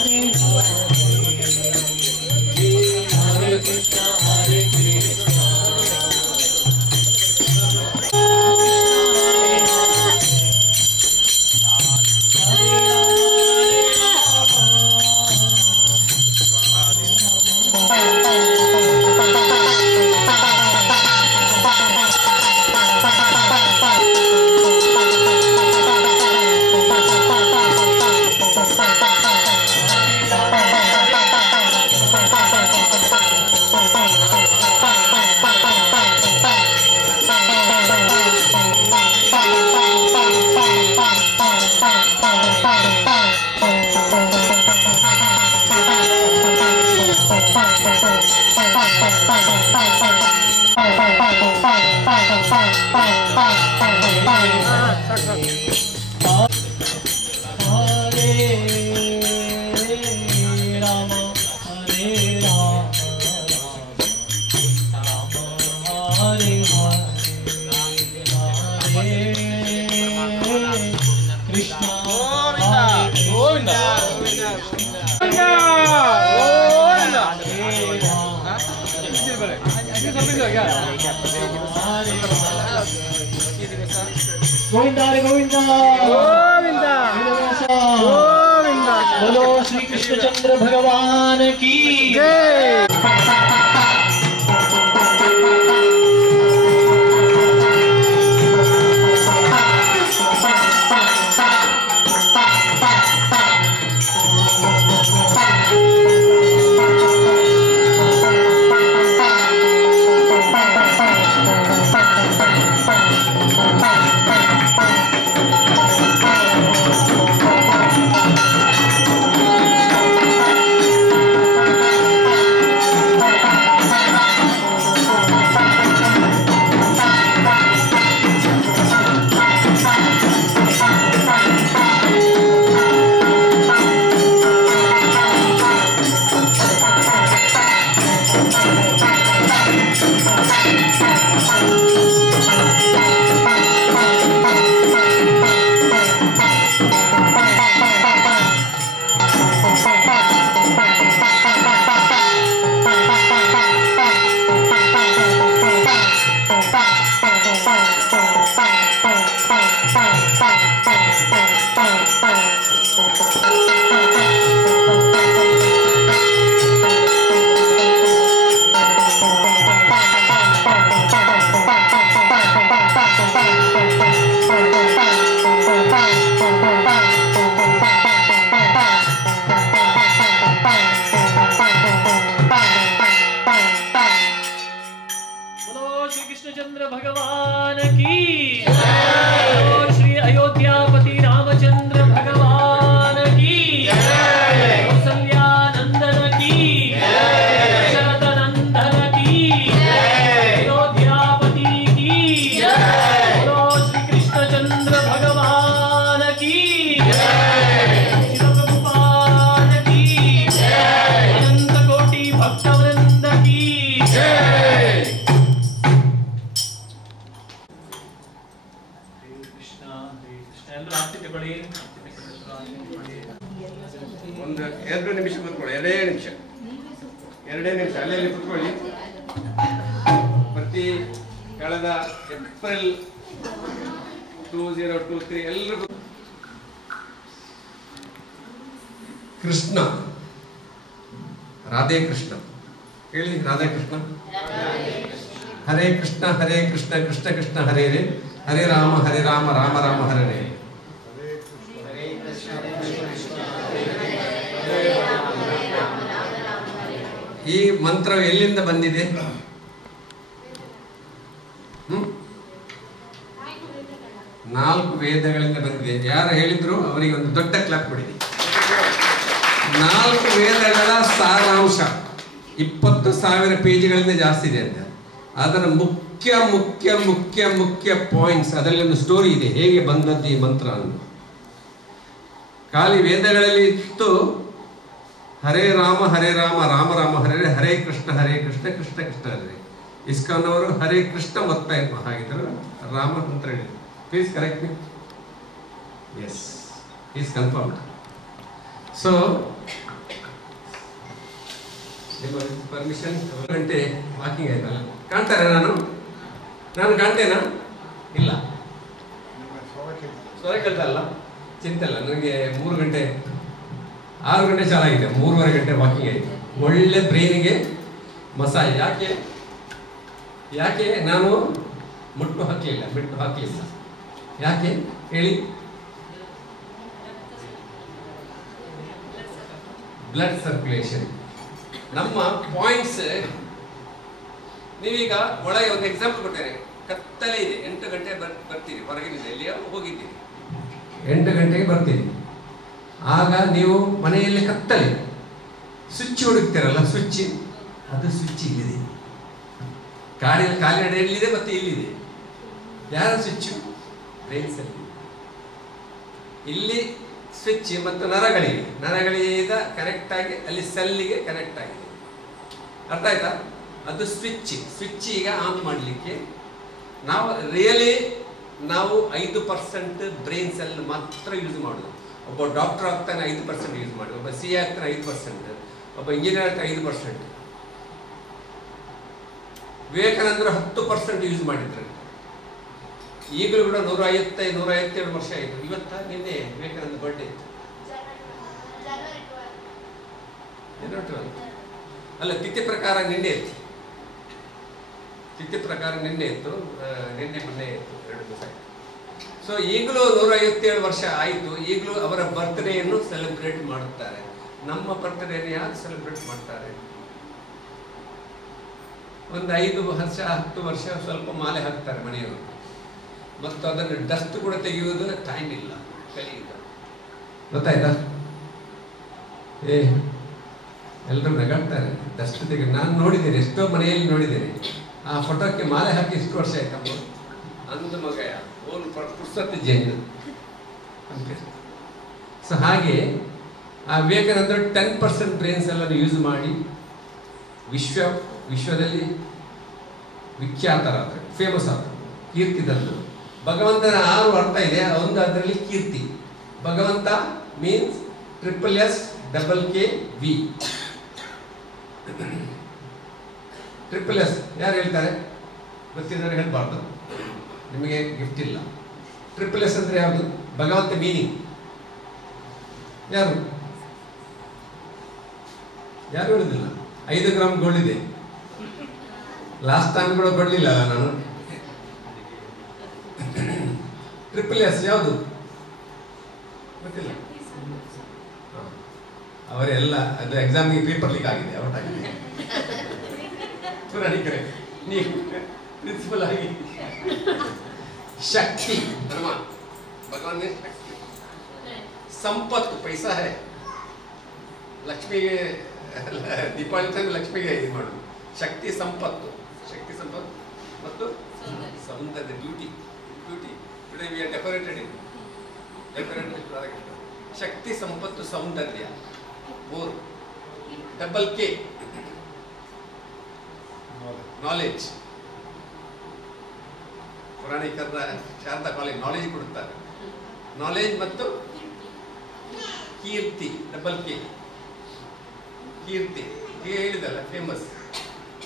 Hare Rama गोविंदा रे गोविंदा गोविंदा गोविंदा बोलो श्री कृष्णचंद्र भगवान की जय। ಒಂದು 2 ನಿಮಿಷ ಕೂತ್ಕೊಳ್ಳಿ, 2 ನಿಮಿಷ ಅಲ್ಲೇ ಕೂತ್ಕೊಳ್ಳಿ. ಪ್ರತಿ ಕಳೆದ ಏಪ್ರಿಲ್ 2023 ಎಲ್ಲರಿಗೂ ಕೃಷ್ಣ ರಾಧೆ ಕೃಷ್ಣ ಹೇಳಿ. ರಾಧೆ ಕೃಷ್ಣ ಹರೇ ಕೃಷ್ಣ ಹರೇ ಕೃಷ್ಣ ಕೃಷ್ಣ ಕೃಷ್ಣ ಹರೇ ಹರೇ ಹರೇ ರಾಮ ರಾಮ ರಾಮ ಹರೇ ಹರೇ. ಈ ಮಂತ್ರವು ಎಲ್ಲಿಂದ ಬಂದಿದೆ? 4 ವೇದಗಳಿಂದ ಬಂದಿದೆ. ಯಾರು ಹೇಳಿದ್ರು ಅವರಿಗೆ ಒಂದು ದೊಡ್ಡ ಕ್ಲಾಪ್ ಕೊಡಿದೆ. 4 ವೇದಗಳ ಸಾರಾಂಶ 20,000 ಪೇಜ್ಗಳಿಂದ ಜಾಸ್ತಿ ಇದೆ ಅಂತ. ಅದರ ಮುಖ್ಯ ಮುಖ್ಯ ಮುಖ್ಯ ಮುಖ್ಯ ಪಾಯಿಂಟ್ಸ್, ಅದರಲ್ಲಿ ಒಂದು ಸ್ಟೋರಿ ಇದೆ ಹೇಗೆ ಬಂದದ್ದು ಈ ಮಂತ್ರ ಅಂತ. ಖಾಲಿ ವೇದಗಳಲ್ಲಿ ಇತ್ತು ಹರೇ ರಾಮ ರಾಮ ರಾಮ ಹರೇ ಹರೇ ಕೃಷ್ಣ ಕೃಷ್ಣ ಕೃಷ್ಣ ಹರೇ. ಇಸ್ಕಾನ್ ಅವರು ಹರೇ ಕೃಷ್ಣ ಒತ್ತಾ ಹಾಗಿದ್ರು, ರಾಮ ಅಂತ ಹೇಳಿದ್ರು. Please correct me. Yes, is confirm. So ನಿಮ್ಮ ಪರ್ಮಿಷನ್ 2 ಗಂಟೆ ವಾಕಿಂಗ್ ಆಯ್ತಲ್ಲ, ಕಾಣ್ತಾರೆ? ನಾನು ಕಾಣ್ತೇನಾ? ಇಲ್ಲ, ಸ್ವರ ಕೇಳ್ತಲ್ಲ, ಚಿಂತೆ ಇಲ್ಲ. ನನಗೆ 6 ಗಂಟೆ ಚಾಲಾಗಿದೆ, 3.5 ಗಂಟೆ ವಾಕಿಂಗ್ ಆಯಿತು. ಒಳ್ಳೆ ಬ್ರೈನಿಗೆ ಮಸಾಜ್. ಯಾಕೆ ನಾನು ಬಿಟ್ಟು ಹಾಕಲಿಲ್ಲ? ಯಾಕೆ ಹೇಳಿ? Blood circulation. ನಮ್ಮ ಪಾಯಿಂಟ್ಸ್, ನೀವೀಗ ಒಳಗೆ ಒಂದು ಎಕ್ಸಾಂಪಲ್ ಕೊಟ್ಟೇನೆ. ಕತ್ತಲೆ ಇದೆ, 8 ಗಂಟೆ ಬರ್ತೀರಿ, ಹೊರಗಿನಿಂದ ಎಲ್ಲಿಯೋ ಹೋಗಿದ್ದೀರಿ, 8 ಗಂಟೆಗೆ ಬರ್ತೀನಿ. ಆಗ ನೀವು ಮನೆಯಲ್ಲಿ ಕತ್ತಲೆ ಸ್ವಿಚ್ ಹುಡುಕ್ತಿರಲ್ಲ, ಸ್ವಿಚ್, ಅದು ಸ್ವಿಚ್ ಇಲ್ಲಿದೆ, ಕಾಲಿನ ಎಲ್ಲಿದೆ ಮತ್ತೆ ಇಲ್ಲಿದೆ. ಯಾರ ಸ್ವಿಚ್ಚು? ಬ್ರೈನ್ಸಲ್ಲಿ. ಇಲ್ಲಿ ಸ್ವಿಚ್ ಮತ್ತು ನರಗಳಿಂದ ಕನೆಕ್ಟ್ ಆಗಿ ಅಲ್ಲಿ ಸೆಲ್ಲಿಗೆ ಕನೆಕ್ಟ್ ಆಗಿದೆ. ಅರ್ಥ ಆಯ್ತಾ? ಅದು ಸ್ವಿಚ್ ಈಗ ಆನ್ ಮಾಡಲಿಕ್ಕೆ ನಾವು ರಿಯಲಿ 5% ಬ್ರೈನ್ ಸೆಲ್ ಮಾತ್ರ ಯೂಸ್ ಮಾಡೋದು. ಒಬ್ಬ ಡಾಕ್ಟರ್ ಆಗ್ತಾನೆ 5% ಯೂಸ್ ಮಾಡಿ, ಒಬ್ಬ CA ಆಗ್ತಾನೆ 5%, ಒಬ್ಬ ಇಂಜಿನಿಯರ್ ಆಗ್ತಾನೆ 5%. ವಿವೇಕಾನಂದರು 10% ಯೂಸ್ ಮಾಡಿದ್ರು. ಈಗಲೂ ಕೂಡ 157 ವರ್ಷ ಆಯಿತು. ನಿನ್ನೆ ವಿವೇಕಾನಂದ ಬರ್ಡೇ ಇತ್ತು. ಅಲ್ಲ, ತಿಥಿ ಪ್ರಕಾರ ನಿನ್ನೆ ಇತ್ತು. ನಿನ್ನೆ ಮೊನ್ನೆ ಇತ್ತು, 2 ದಿವಸ ಆಯಿತು. ಸೊ ಈಗಲೂ 157 ವರ್ಷ ಆಯಿತು. ಈಗಲೂ ಅವರ ಬರ್ತ್ಡೇಯನ್ನು ಸೆಲೆಬ್ರೇಟ್ ಮಾಡುತ್ತಾರೆ. ನಮ್ಮ ಬರ್ತ್ಡೇಯನ್ನು ಯಾರು ಸೆಲೆಬ್ರೇಟ್ ಮಾಡ್ತಾರೆ? ಒಂದು 5 ವರ್ಷ 10 ವರ್ಷ ಸ್ವಲ್ಪ ಮಾಲೆ ಹಾಕ್ತಾರೆ ಮನೆಯವರು, ಮತ್ತು ಅದನ್ನು ಡಸ್ಟ್ ಕೂಡ ತೆಗೆಯುವುದು ಟೈಮ್ ಇಲ್ಲ, ಕಲಿಯುಗ. ಗೊತ್ತಾಯ್ತಾ? ಎಲ್ಲರೂ ನಗಾಡ್ತಾರೆ ಡಸ್ಟ್ ತೆಗೆ. ನಾನು ನೋಡಿದ್ದೇನೆ, ಎಷ್ಟೋ ಮನೆಯಲ್ಲಿ ನೋಡಿದ್ದೇನೆ. ಆ ಫೋಟೋಕ್ಕೆ ಮಾಲೆ ಹಾಕಿ ಎಷ್ಟು ವರ್ಷ ಆಯ್ತಮ್ಮ ಅಂದ ಮಗ ಓಲ್ ಪುಸ್ತಕ ಜೈನ್. ಸೊ ಹಾಗೆ ಆ ವಿವೇಕಾನಂದರು 10% ಬ್ರೈನ್ಸ್ ಎಲ್ಲ ಯೂಸ್ ಮಾಡಿ ವಿಶ್ವದಲ್ಲಿ ವಿಖ್ಯಾತರಾದರು, ಫೇಮಸ್ ಆದರು, ಕೀರ್ತಿದಂದರು. ಭಗವಂತನ 6 ಅರ್ಥ ಇದೆ. ಒಂದು ಅದರಲ್ಲಿ ಕೀರ್ತಿ. ಭಗವಂತ ಮೀನ್ಸ್ SSSKV. SSS ಯಾರು ಹೇಳ್ತಾರೆ? ಗೊತ್ತಿದ್ದಾರೆ ಹೇಳ್ಬಾರ್ದು, ನಿಮಗೆ ಗಿಫ್ಟ್ ಇಲ್ಲ. SSS ಅಂದ್ರೆ ಯಾವುದು? ಭಗವಂತ ಮೀನಿಂಗ್ ಯಾರು ಹೇಳುದಿಲ್ಲ. 5 ಗ್ರಾಮ್ ಗೋಲ್ಡ್ ಇದೆ. ಲಾಸ್ಟ್ ಟೈಮ್ ಕೂಡ ಕೊಡ್ಲಿಲ್ಲ ನಾನು. SSS ಯಾವುದು ಗೊತ್ತಿಲ್ಲ. ಅವರೆಲ್ಲ ಅದು ಎಕ್ಸಾಮ್ಗೆ ಪೇಪರ್ ಲೀಕ್ ಆಗಿದೆ, ಅವತ್ತಾಗಿದೆ. ಪುರಾಣಿಕರೇ, ನೀವು ಪ್ರಿನ್ಸಿಪಲ್ ಆಗಿ ಶಕ್ತಿ ಭಗವಾನ್ ಸಂಪತ್ತು ಪೈಸಾ ಹೇ. ಲಕ್ಷ್ಮಿಗೆ ದೀಪಾವಳಿ ಟೈಮ್ ಲಕ್ಷ್ಮಿಗೆ ಇದು ಮಾಡೋದು. ಶಕ್ತಿ ಸಂಪತ್ತು ಮತ್ತು ಸೌಂದರ್ಯ, beauty. Today we are decorated ಶಕ್ತಿ ಸಂಪತ್ತು ಸೌಂದರ್ಯ 4. Double K knowledge. ಪುರಾಣಿಕರ ಶಾರದಾ ಕಾಲೇಜ್ ನಾಲೆಜ್ ಕೊಡುತ್ತಾರೆ. ನಾಲೆಜ್ ಮತ್ತು ಕೀರ್ತಿ, ಡಬಲ್ K ಕೀರ್ತಿ. ಹೇಳಿದಲ್ಲ ಫೇಮಸ್.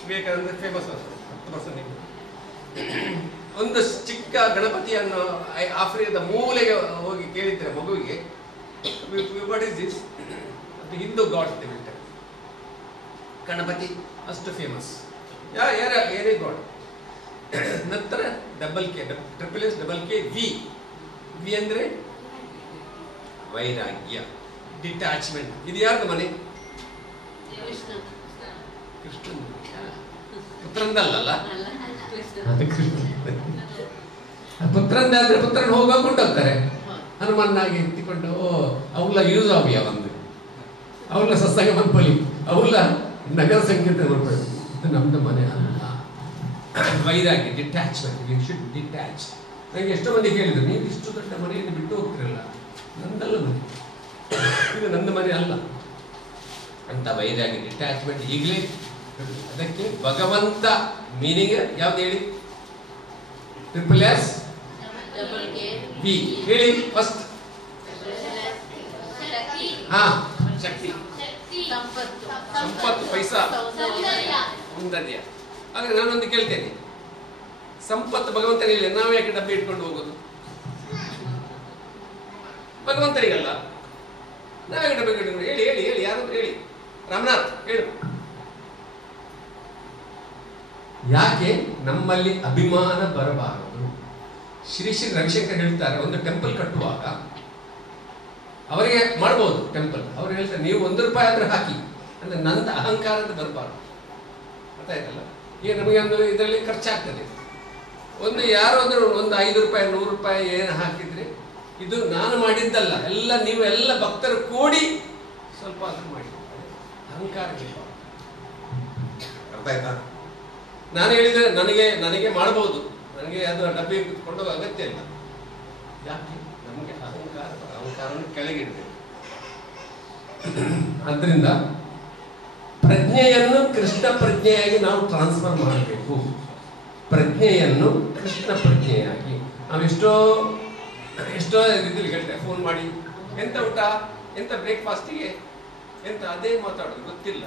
ವಿವೇಕಾನಂದ ಫೇಮಸ್ 10%. ಒಂದು ಚಿಕ್ಕ ಗಣಪತಿಯನ್ನು ಆಫ್ರಿಕಾದ ಮೂಲೆಗೆ ಹೋಗಿ ಕೇಳಿದ್ರೆ ಮಗುವಿಗೆ, ವಾಟ್ ಇಸ್ ದಿಸ್? ಅದು ಹಿಂದೂ ಗಾಡ್ ಅಂತ. ಗಣಪತಿ ಅಷ್ಟು ಫೇಮಸ್. ಏನೇ ಗಾಡ್. ನಂತರ double K, SSS, double K, V ಅಂದ್ರೆ ವೈರಾಗ್ಯ, ಡಿಟ್ಯಾಚ್ಮೆಂಟ್. ಇದು ಯಾರ್ದು ಮನೆ? ಕೃಷ್ಣನ್. ಪುತ್ರಂದಲ್ಲ, ಪುತ್ರಂದಾದ್ರೆ ಪುತ್ರನ್ ಕೊಂಡೋಗ್ತಾರೆ. ಹನುಮನ್ನಾಗಿ ಎತ್ತಿಕೊಂಡು ಅವಳ ಯೂಸ್ ಆವಿಯ ಒಂದು ಅವಳ ಸತ್ಸಂಗ ಮನ್ಪಲಿ, ಅವಳ ನಗರ ಸಂಕೀರ್ತ ಮಾಡ್ಬೇಕು. ಇದು ನಮ್ದು ಮನೆ ಅಲ್ಲ. ವೈರಾಗ್ಯ, ಡಿಟ್ಯಾಚ್ಮೆಂಟ್. You should detach. ನನಗೆ ಎಷ್ಟೋ ಮಂದಿ ಕೇಳಿದ್ರು, ನೀವು ಇಷ್ಟು ದೊಡ್ಡ ಮನೆಯನ್ನು ಬಿಟ್ಟು ಹೋಗ್ತಿರಲ್ಲ. ನಂದಲ್ಲ ಮನೆ, ಇದು ನನ್ನ ಮನೆ ಅಲ್ಲ ಅಂತ. ವೈರಾಗ್ಯ, ಡಿಟ್ಯಾಚ್ಮೆಂಟ್ ಈಗಲೇ. ಅದಕ್ಕೆ ಭಗವಂತ ಮೀನಿಂಗ್ ಯಾವ್ದು ಹೇಳಿ? SSS V ಹೇಳಿ ಫಸ್ಟ್. ಶಕ್ತಿ, ಸಂಪತ್ತು, ಪೈಸಾ, ಸೌಂದರ್ಯ. ಹಾಗೆ ನಾನೊಂದು ಕೇಳ್ತೇನೆ, ಸಂಪತ್ತು ಭಗವಂತನಿಲ್ಲ, ನಾವು ಯಾಕೆ ಡಬ್ಬಿ ಇಟ್ಕೊಂಡು ಹೋಗೋದು? ಭಗವಂತನಿಗಲ್ಲ, ನಾವ್ಯಾಕೆ ಡಬ್ಬಿ ಇಟ್ಕೊಂಡು? ಹೇಳಿ ಯಾರು ಹೇಳಿ? ರಾಮನಾಥ್ ಹೇಳು. ಯಾಕೆ ನಮ್ಮಲ್ಲಿ ಅಭಿಮಾನ ಬರಬಾರದು? ಶ್ರೀ ರವಿಶಂಕರ್ ಹೇಳ್ತಾರೆ, ಒಂದು ಟೆಂಪಲ್ ಕಟ್ಟುವಾಗ ಅವರಿಗೆ ಮಾಡ್ಬೋದು ಟೆಂಪಲ್. ಅವ್ರು ಹೇಳ್ತಾರೆ, ನೀವು ₹1 ಆದ್ರೆ ಹಾಕಿ, ಅಂದ್ರೆ ನಂದು ಅಹಂಕಾರದ ಬರಬಾರ್ದು. ಗೊತ್ತಾಯ್ತಲ್ಲ? ಈಗ ನಮಗೆ ಒಂದು ಇದರಲ್ಲಿ ಖರ್ಚಾಗ್ತದೆ. ಯಾರಾದ್ರೂ ಒಂದು ₹5 ₹100 ಏನು ಹಾಕಿದ್ರೆ ಇದು ನಾನು ಮಾಡಿದ್ದಲ್ಲ, ಎಲ್ಲ ನೀವು ಎಲ್ಲ ಭಕ್ತರು ಕೂಡಿ ಸ್ವಲ್ಪ ಅದನ್ನು ಮಾಡಿ. ಅಹಂಕಾರ ಅರ್ಥ ಆಯ್ತಾ? ನಾನು ಹೇಳಿದ್ರೆ ನನಗೆ ಮಾಡಬಹುದು, ನನಗೆ ಅದು ಡಬ್ಬಿ ಕೊಂಡೋಗ ಅಗತ್ಯ ಇಲ್ಲ. ಯಾಕೆ? ನಮಗೆ ಅಹಂಕಾರವನ್ನು ಕೆಳಗಿಡಬೇಕು. ಆದ್ದರಿಂದ ಪ್ರಜ್ಞೆಯನ್ನು ಕೃಷ್ಣ ಪ್ರಜ್ಞೆಯಾಗಿ ನಾವು ಟ್ರಾನ್ಸ್ಫರ್ ಮಾಡಬೇಕು. ಪ್ರಜ್ಞೆಯನ್ನು ಕೃಷ್ಣ ಪ್ರಜ್ಞೆಯಾಗಿ ನಾವು ಎಷ್ಟೋ ರೀತಿಯಲ್ಲಿ ಹೇಳ್ತೇವೆ. ಫೋನ್ ಮಾಡಿ ಎಂತ ಊಟ, ಎಂತ ಬ್ರೇಕ್ಫಾಸ್ಟಿಗೆ, ಎಂತ ಅದೇ ಮಾತಾಡೋದು, ಗೊತ್ತಿಲ್ಲ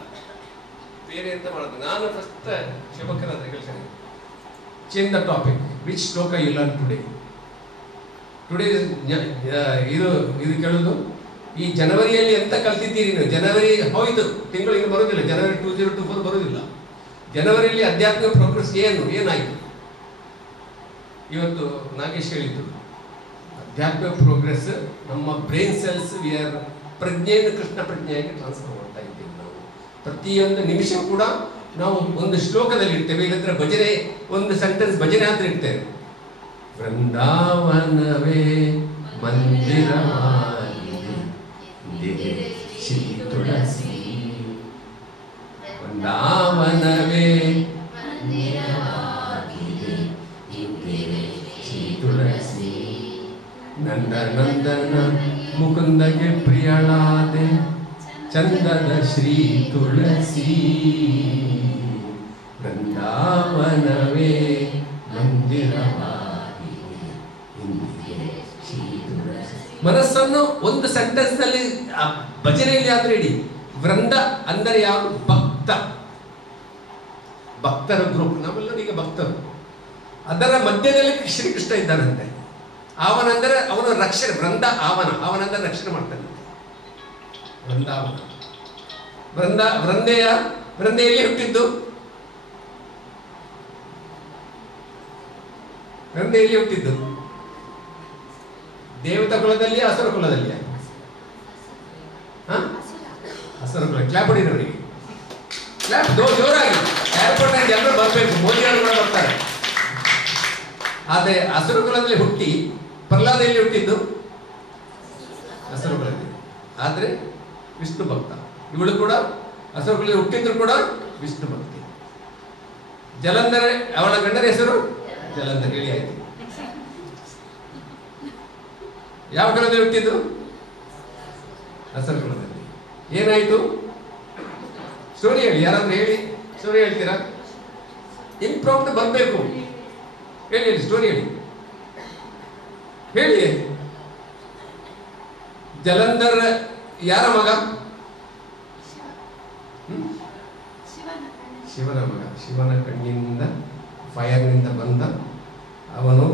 ಬೇರೆ ಎಂತ ಮಾಡೋದು. ನಾನು ಫಸ್ಟ್ ಶಿವಕರ ಹತ್ರ ಹೇಳ್ತೇನೆ, ಚೇಂಜ್ ದ ಟಾಪಿಕ್, ವಿಚ್ ಶ್ಲೋಕ ಯು ಲರ್ನ್ ಟುಡೇ. ಇದು ಕೇಳೋದು, ಈ ಜನವರಿಯಲ್ಲಿ ಎಂತ ಕಲ್ತಿದ್ದೀರಿ ನೀವು? ಜನವರಿ ಹೋಯ್ತು, ತಿಂಗಳು ಇನ್ನು ಬರೋದಿಲ್ಲ, ಜನವರಿ 2024 ಬರೋದಿಲ್ಲ. ಜನವರಿಯಲ್ಲಿ ಆಧ್ಯಾತ್ಮಿಕ ಪ್ರೋಗ್ರೆಸ್ ಏನಾಯಿತು? ಇವತ್ತು ನಾಗೇಶ್ ಹೇಳಿದ್ರು, ಆಧ್ಯಾತ್ಮಿಕ ಪ್ರೋಗ್ರೆಸ್ ನಮ್ಮ ಬ್ರೈನ್ ಸೆಲ್ಸ್ ಪ್ರಜ್ಞೆಯನ್ನು ಕೃಷ್ಣ ಪ್ರಜ್ಞೆಯಾಗಿ ಟ್ರಾನ್ಸ್ಫರ್ ಮಾಡ್ತಾ ಇದ್ದೇವೆ. ನಾವು ಪ್ರತಿಯೊಂದು ನಿಮಿಷ ಕೂಡ ನಾವು ಒಂದು ಶ್ಲೋಕದಲ್ಲಿ ಇರ್ತೇವೆ, ಇಲ್ಲಂದ್ರೆ ಭಜನೆ, ಒಂದು ಸೆಂಟೆನ್ಸ್ ಭಜನೆ ಅಂತ ಇರ್ತೇವೆ. ವೃಂದಾವನವೇ ಮಂದಿರವಾಗಿದೆ ಶ್ರೀ ತುಳಸಿ, ವೃಂದಾವನವೇ ಮಂದಿರವಾಗಿದೆ ಶ್ರೀ ತುಳಸಿ, ನಂದನ ಮುಕುಂದಗೆ ಪ್ರಿಯಳಾದೆ ಚಂದದ ಶ್ರೀ ತುಳಸಿ, ವೃಂದಾವನವೇ ಮಂದಿರವಾಗಿದೆ ಶ್ರೀ ತುಳಸಿ. ಮನಸ್ಸನ್ನು ಒಂದು ಸೆಂಟೆನ್ಸ್ ನಲ್ಲಿ ಭಜನೆಯಲ್ಲಿ ಆದ್ರೆ ಇಡಿ. ವೃಂದ ಅಂದರೆ ಯಾರು? ಭಕ್ತರ ಗ್ರೂಪ್, ನಾವೆಲ್ಲರಿಗೆ ಭಕ್ತರು. ಅದರ ಮಧ್ಯದಲ್ಲಿ ಶ್ರೀಕೃಷ್ಣ ಇದ್ದಾನಂತೆ. ಅವನಂದರೆ ಅವನು ರಕ್ಷಣೆ, ಅವನಂದರೆ ರಕ್ಷಣೆ ಮಾಡ್ತಾನೆ. ವೃಂದೆಯಲ್ಲಿ ಹುಟ್ಟಿದ್ದು, ದೇವತಾ ಕುಲದಲ್ಲಿ, ಅಸುರ ಕುಲದಲ್ಲಿ? ಅಸುರ ಕುಲ. ಕ್ಲಾಪ್ ಹೊಡಿದವರಿಗೆ ಕ್ಲಾಪ್ ಜೋರಾಗಿ. ಏರ್ಪೋರ್ಟ್ ನಲ್ಲಿ ಎಲ್ಲರೂ ಬರಬೇಕು, ಮೋದಿ ಅವರು ಕೂಡ ಬರ್ತಾರೆ. ಆದರೆ ಅಸುರ ಕುಲದಲ್ಲಿ ಹುಟ್ಟಿ ಪ್ರಹ್ಲಾದ ಎಲ್ಲಿ ಹುಟ್ಟಿದ್ದು? ಅಸುರ ಕುಲದಲ್ಲಿ. ಆದ್ರೆ ವಿಷ್ಣು ಭಕ್ತ. ಇವಳು ಕೂಡ ಅಸುರ ಕುಲದಲ್ಲಿ ಹುಟ್ಟಿದ್ರು ಕೂಡ ವಿಷ್ಣು ಭಕ್ತಿ. ಜಲಂಧರ, ಅವಳ ಗಂಡನ ಹೆಸರು ಜಲಂಧರ. ಹೇಳಿ ಆಯ್ತು. ಯಾವ ಕುಲದಲ್ಲಿ ಹುಟ್ಟಿದ್ದು? ಅಸುರ ಕುಲದಲ್ಲಿ. ಏನಾಯ್ತು? ಸ್ಟೋರಿ ಹೇಳಿ, ಯಾರಾದ್ರೂ ಹೇಳಿ. ಸ್ಟೋರಿ ಹೇಳ್ತೀರಾ? ಇಂಪ್ರಾಂಪ್ಟ್ ಬರಬೇಕು. ಹೇಳಿ ಸ್ಟೋರಿ ಹೇಳಿ. ಜಲಂಧರ್ ಯಾರ ಮಗ? ಶಿವನ ಮಗ. ಶಿವನ ಕಣ್ಣಿಂದ ಫೈರ್ನಿಂದ ಬಂದ ಅವನು.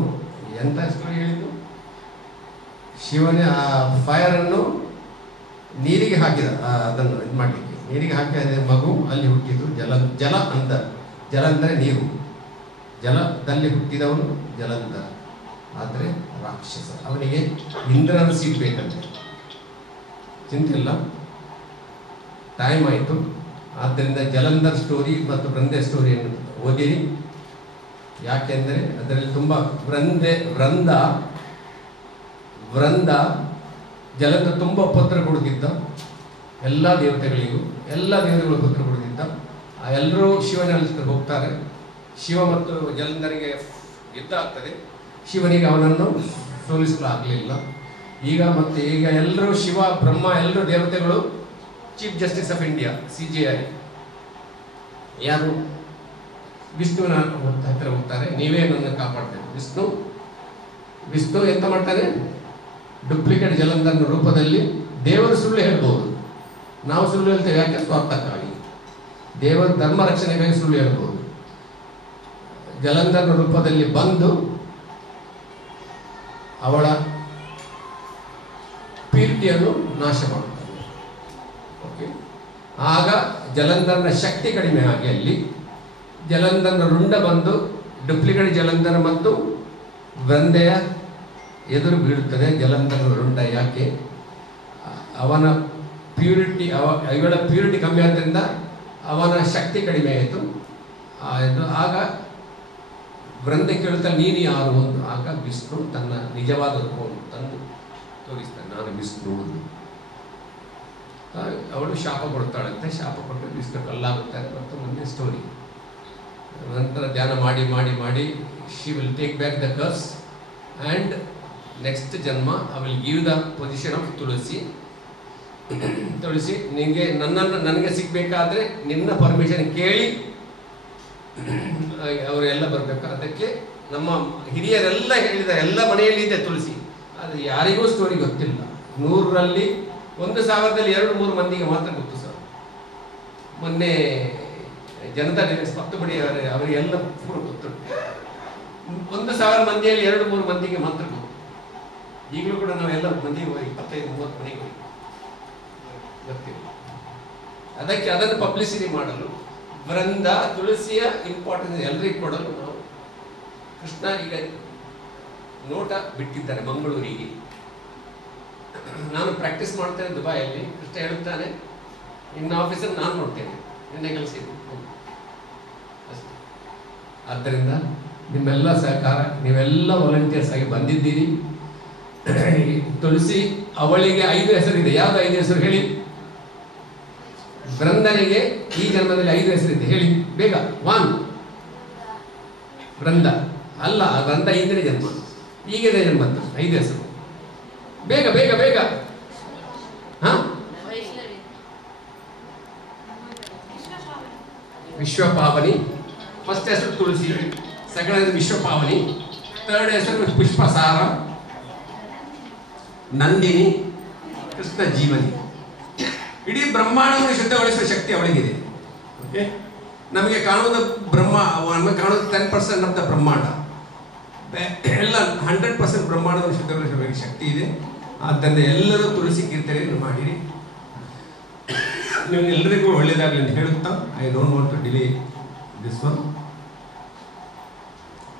ಎಂತ ಸ್ಟೋರಿ ಹೇಳಿದ್ದು? ಶಿವನ ಆ ಫೈರ್ ಅನ್ನು ನೀರಿಗೆ ಹಾಕಿದ, ಅದನ್ನು ಇದು ಮಾಡಲಿಕ್ಕೆ ನೀರಿಗೆ ಹಾಕಿದ ಮಗು ಅಲ್ಲಿ ಹುಟ್ಟಿದ್ದು. ಜಲ ಅಂತ, ಜಲ ಅಂದರೆ ನೀರು. ಜಲದಲ್ಲಿ ಹುಟ್ಟಿದವನು ಜಲಂಧರ. ಆದರೆ ರಾಕ್ಷಸ. ಅವನಿಗೆ ಇಂದ್ರನ ಸೀಟ್ ಬೇಕಂತೆ. ಚಿಂತೆ ಇಲ್ಲ, ಟೈಮ್ ಆಯಿತು. ಆದ್ದರಿಂದ ಜಲಂಧರ್ ಸ್ಟೋರಿ ಮತ್ತು ವೃಂದೆ ಸ್ಟೋರಿಯನ್ನು ಓದಿರಿ. ಯಾಕೆಂದರೆ ಅದರಲ್ಲಿ ತುಂಬ ವೃಂದ ಜಲಂಧರ ತುಂಬ ಉಪದ್ರ ಕೊಡುತ್ತಿದ್ದ. ಎಲ್ಲ ದೇವತೆಗಳಿಗೂ ಉಪದ್ರ ಕೊಡುತ್ತಿದ್ದ. ಎಲ್ಲರೂ ಶಿವನ ಹೋಗ್ತಾರೆ. ಶಿವ ಮತ್ತು ಜಲಂಧರಿಗೆ ಯುದ್ಧ ಆಗ್ತದೆ. ಶಿವನಿಗೆ ಅವನನ್ನು ಸೋಲಿಸಲಾಗಲಿಲ್ಲ. ಈಗ ಎಲ್ಲರೂ ಶಿವ, ಬ್ರಹ್ಮ, ಎಲ್ಲರೂ ದೇವತೆಗಳು chief justice of India, CJI, ಯಾರು? ವಿಷ್ಣುವಿನ ಹತ್ತಿರ ಹೋಗ್ತಾರೆ. ನೀವೇ ನನ್ನ ಕಾಪಾಡ್ತೇನೆ. ವಿಷ್ಣು ಎಂತ ಮಾಡ್ತಾನೆ? ಡೂಪ್ಲಿಕೇಟ್ ಜಲಂಧರ್ನ ರೂಪದಲ್ಲಿ. ದೇವರು ಸುಳ್ಳು ಹೇಳ್ಬೋದು, ನಾವು ಸುಳ್ಳು ಹೇಳ್ತೇವೆ. ಯಾಕೆ? ಸ್ವಾರ್ಥಕ್ಕಾಗಿ. ದೇವರ ಧರ್ಮ ರಕ್ಷಣೆಗಾಗಿ ಸುಳ್ಳು ಹೇಳ್ಬೋದು. ಜಲಂಧರ್ನ ರೂಪದಲ್ಲಿ ಬಂದು ಅವಳ ಪ್ಯೂರಿಟಿಯನ್ನು ನಾಶ ಮಾಡುತ್ತಾನೆ. ಓಕೆ. ಆಗ ಜಲಂಧರ್ನ ಶಕ್ತಿ ಕಡಿಮೆ ಆಗಿ ಅಲ್ಲಿ ಜಲಂಧರ್ನ ರುಂಡ ಬಂದು ಡೂಪ್ಲಿಕೇಟ್ ಜಲಂಧರ್ ಮತ್ತು ವೃಂದೆಯ ಎದುರು ಬೀಳುತ್ತದೆ. ಜಲಂಧರ್ನ ರುಂಡ. ಯಾಕೆ? ಅವನ ಪ್ಯೂರಿಟಿ, ಇವಳ ಪ್ಯೂರಿಟಿ ಕಮ್ಮಿ ಆದ್ದರಿಂದ ಅವನ ಶಕ್ತಿ ಕಡಿಮೆ ಆಯಿತು. ಆಗ ವೃಂದೆ ಕೇಳುತ್ತಾರೆ, ನೀನು ಯಾರು? ಆಗ ವಿಷ್ಣು ತನ್ನ ನಿಜವಾದ ರೂಪವನ್ನು ತಂದು ತೋರಿಸ್ತಾನೆ, ನಾನು ವಿಷ್ಣು. ಅವಳು ಶಾಪ ಕೊಡ್ತಾಳಂತೆ, ಶಾಪ ಕೊಟ್ಟು ವಿಷ್ಣು ಕಲ್ಲಾಗುತ್ತಾರೆ ಮತ್ತು ಮುಂದೆ ಸ್ಟೋರಿ. ನಂತರ ಧ್ಯಾನ ಮಾಡಿ ಮಾಡಿ ಮಾಡಿ she will take back the curse and next ಜನ್ಮ I will give the position of Tulsi. Tulsi ನನಗೆ ಸಿಗಬೇಕಾದ್ರೆ ನಿನ್ನ ಪರ್ಮಿಷನ್ ಕೇಳಿ ಅವರೆಲ್ಲ ಬರಬೇಕು. ಅದಕ್ಕೆ ನಮ್ಮ ಹಿರಿಯರೆಲ್ಲ ಹೇಳಿದ್ದಾರೆ, ಎಲ್ಲ ಮನೆಯಲ್ಲಿದೆ ತುಳಸಿ. ಅದು ಯಾರಿಗೂ ಸ್ಟೋರಿ ಗೊತ್ತಿಲ್ಲ. 100ರಲ್ಲಿ 1000ದಲ್ಲಿ 2-3 ಮಂದಿಗೆ ಮಾತ್ರ ಗೊತ್ತು ಸರ್. ಮೊನ್ನೆ ಜನತಾ ಡಿಫೆನ್ಸ್ 10 ಬಡಿ ಅವರಿಗೆಲ್ಲ ಪೂರ್ವ ಗೊತ್ತು. 1000 ಮಂದಿಯಲ್ಲಿ 2-3 ಮಂದಿಗೆ ಮಾತ್ರ ಗೊತ್ತು. ಈಗಲೂ ಕೂಡ ನಾವೆಲ್ಲ ಮಂದಿಗೆ 25-30 ಮನೆಗೆ ಹೋಗಿ ಗೊತ್ತಿಲ್ಲ. ಅದಕ್ಕೆ ಅದನ್ನು ಪಬ್ಲಿಸಿಟಿ ಮಾಡಲು ವೃಂದ ತುಳಸಿಯ ಇಂಪಾರ್ಟೆನ್ಸ್ ಎಲ್ಲರಿಗೂ ಕೊಡಲು ನಾವು ಕೃಷ್ಣ ಈಗ ನೋಟ ಬಿಟ್ಟಿದ್ದಾನೆ ಮಂಗಳೂರಿಗೆ. ನಾನು ಪ್ರಾಕ್ಟೀಸ್ ಮಾಡ್ತೇನೆ ದುಬೈಯಲ್ಲಿ. ಕೃಷ್ಣ ಹೇಳುತ್ತಾನೆ, ಇನ್ನು ಆಫೀಸಲ್ಲಿ ನಾನು ನೋಡ್ತೇನೆ, ನಿನ್ನೆ ಕೆಲಸ ಇದೆ ಅಷ್ಟೇ. ಆದ್ದರಿಂದ ನಿಮ್ಮೆಲ್ಲ ಸಹಕಾರ, ನೀವೆಲ್ಲ ವಾಲಂಟಿಯರ್ಸ್ ಆಗಿ ಬಂದಿದ್ದೀರಿ. ತುಳಸಿ ಅವಳಿಗೆ 5 ಹೆಸರಿದೆ. ಯಾವ್ದು 5 ಹೆಸರು ಹೇಳಿ? ವೃಂದನಿಗೆ ಈ ಜನ್ಮದಲ್ಲಿ 5 ಹೆಸರಿದೆ, ಹೇಳಿ ಬೇಗ. 1 ವೃಂದ ಅಲ್ಲ, ವೃಂದ ಹಿಂದಿನ ಜನ್ಮ, ಈಗಿನ ಜನ್ಮ 5 ಹೆಸರು. ಬೇಗ ಬೇಗ ಬೇಗ. ವಿಶ್ವಪಾವನಿ ಫಸ್ಟ್ ಹೆಸರು ತುಳಸಿ, ಸೆಕೆಂಡ್ ಹೆಸರು ವಿಶ್ವಪಾವನಿ, ಥರ್ಡ್ ಹೆಸರು ಪುಷ್ಪಸಾರ, ನಂದಿನಿ, ಕೃಷ್ಣ ಜೀವನಿ. ಇಡೀ ಬ್ರಹ್ಮಾಂಡವನ್ನು ಶುದ್ಧಗೊಳಿಸುವ ಶಕ್ತಿ ಅವಳಿಗಿದೆ. ಓಕೆ, ನಮಗೆ ಕಾಣುವುದು ನಮಗೆ ಕಾಣುವುದು 10% ಆಫ್ ದ ಬ್ರಹ್ಮಾಂಡ. ಎಲ್ಲ 100% ಬ್ರಹ್ಮಾಂಡವನ್ನು ಶುದ್ಧಗೊಳಿಸುವ ಶಕ್ತಿ ಇದೆ. ಆದ್ದರಿಂದ ಎಲ್ಲರೂ ತುಳಸಿ ಕೀರ್ತನೆಯನ್ನು ಮಾಡಿರಿ. ನೀವು ಎಲ್ಲರಿಗೂ ಒಳ್ಳೆಯದಾಗಲಿ ಅಂತ ಹೇಳುತ್ತಾ, I don't want to delay this one.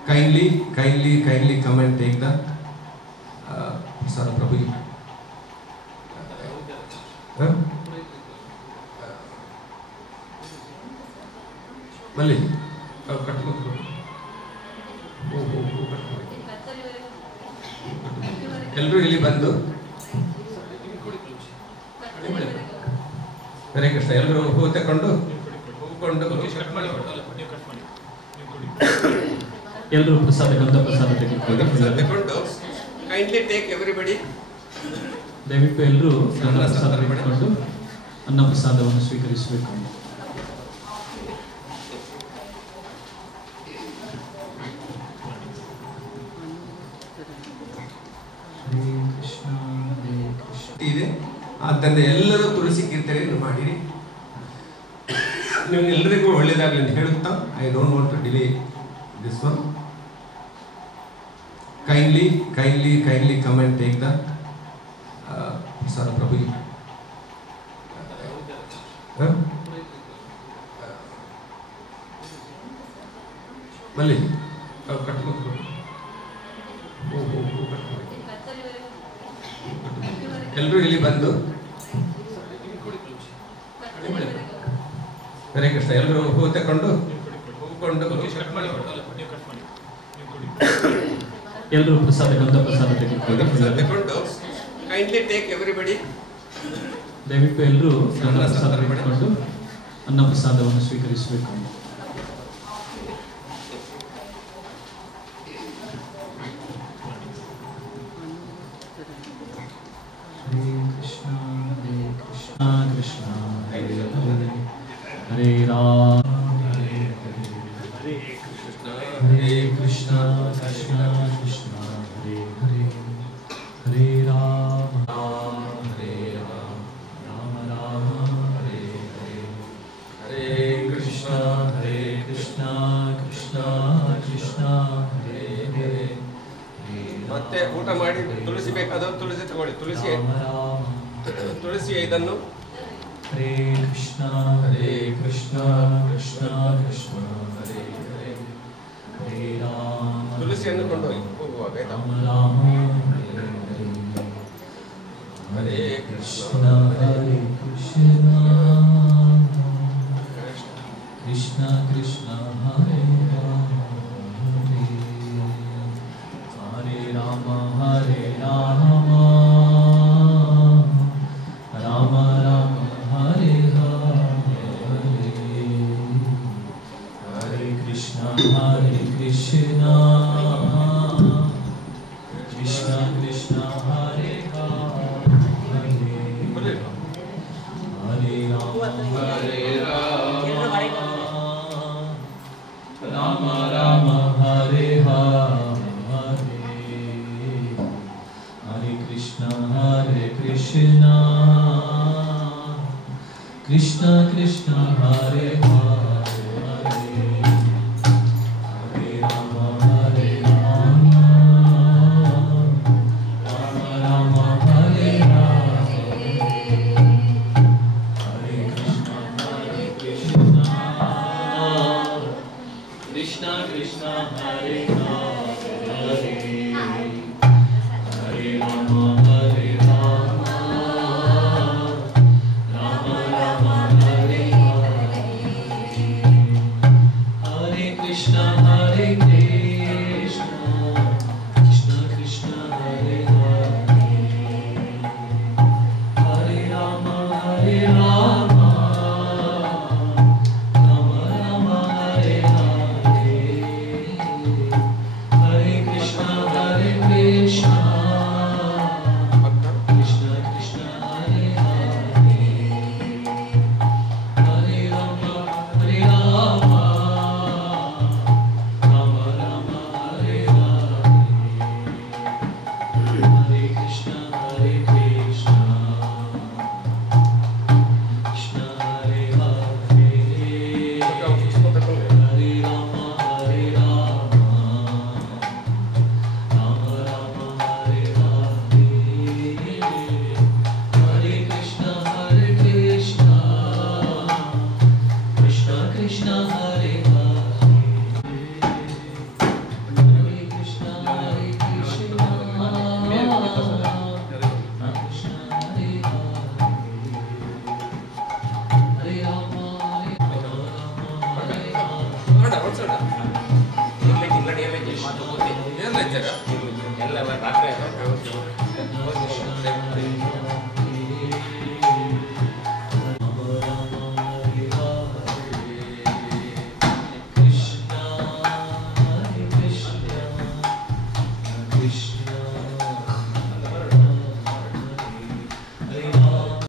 Kindly come and take the sir Prabhu. ಮಲ್ಲಿ ಎಲ್ಲರೂ ಇಲ್ಲಿ ಬಂದು ಹರೇ ಕೃಷ್ಣ ಎಲ್ಲರೂ ಹೂ ತಗೊಂಡು ಎಲ್ಲರೂ ಪ್ರಸಾದ ಗಂಧ ಪ್ರಸಾದ ತೆಗೆದುಕೊಂಡು ಕೈಂಡ್ಲಿ ಟೇಕ್ ಎವ್ರಿಬಡಿ. ದಯವಿಟ್ಟು ಎಲ್ಲರೂ ಗಂಧ ಪ್ರಸಾದ ತೆಗೆದುಕೊಂಡು ಅನ್ನ ಪ್ರಸಾದವನ್ನು ಸ್ವೀಕರಿಸಬೇಕು. ಇದೆ. ಆದ್ದರಿಂದ ಎಲ್ಲರೂ ತುಳಸಿ ಕೀರ್ತನೆಯನ್ನು ಮಾಡಿರಿ. ನೀವು ಎಲ್ಲರಿಗೂ ಒಳ್ಳೆಯದಾಗಲಿ ಅಂತ ಹೇಳುತ್ತಾ, I don't want to delay this one. Kindly come and take the sir Prabhu. ಮಲ್ಲಿ ಎಲ್ಲರೂ ಇಲ್ಲಿ ಬಂದು ಹರೇ ಕೃಷ್ಣ ಎಲ್ಲರೂ ಹೂ ತಗೊಂಡು ಎಲ್ಲರೂ ಪ್ರಸಾದ ಗಂಧ ಪ್ರಸಾದ ತೆಗೆದುಕೊಂಡು ಕೈಂಡ್ಲಿ ಟೇಕ್ ಎವ್ರಿಬಡಿ. ದಯವಿಟ್ಟು ಎಲ್ಲರೂ ಗಂಧ ಪ್ರಸಾದ ತೆಗೆದುಕೊಂಡು ಅನ್ನ ಪ್ರಸಾದವನ್ನು ಸ್ವೀಕರಿಸಬೇಕು. ಕೃಷ್ಣ ಹರೇ ರಾಮ ಹರೇ ಕೃಷ್ಣ ಕೃಷ್ಣ ಕೃಷ್ಣ ಹರೇ ಹರೇ ಹರೇ ರಾಮ ಹರೇ ರಾಮ ರಾಮ ರಾಮ ಹರೇ ಹರೇ ಹರೇ ಕೃಷ್ಣ ಕೃಷ್ಣ ಕೃಷ್ಣ ಹರೇ ಹರೇ. ಮತ್ತೆ ಊಟ ಮಾಡಿ ತುಳಸಿ ಬೇಕಾದವರು ತುಳಸಿ ತಗೊಳ್ಳಿ. ತುಳಸಿ ಇದನ್ನು ಹರೇ ಕೃಷ್ಣ ಕೃಷ್ಣ ಕೃಷ್ಣ ಹರೇ ಹರೇ ಹರೇ ರಾಮ ತುಳಸಿಯನ್ನು ಕೊಂಡೋಗಿ ಹೋಗುವಾಗ ರಾಮ ರಾಮ ಹರೇ ಕೃಷ್ಣ ಕೃಷ್ಣ ಕೃಷ್ಣ ಕೃಷ್ಣ ಹರೇ ರಾಮ ಹರೇ ರಾಮ ಕೃಷ್ಣ ಕೃಷ್ಣ ಹರೇ ಏನ್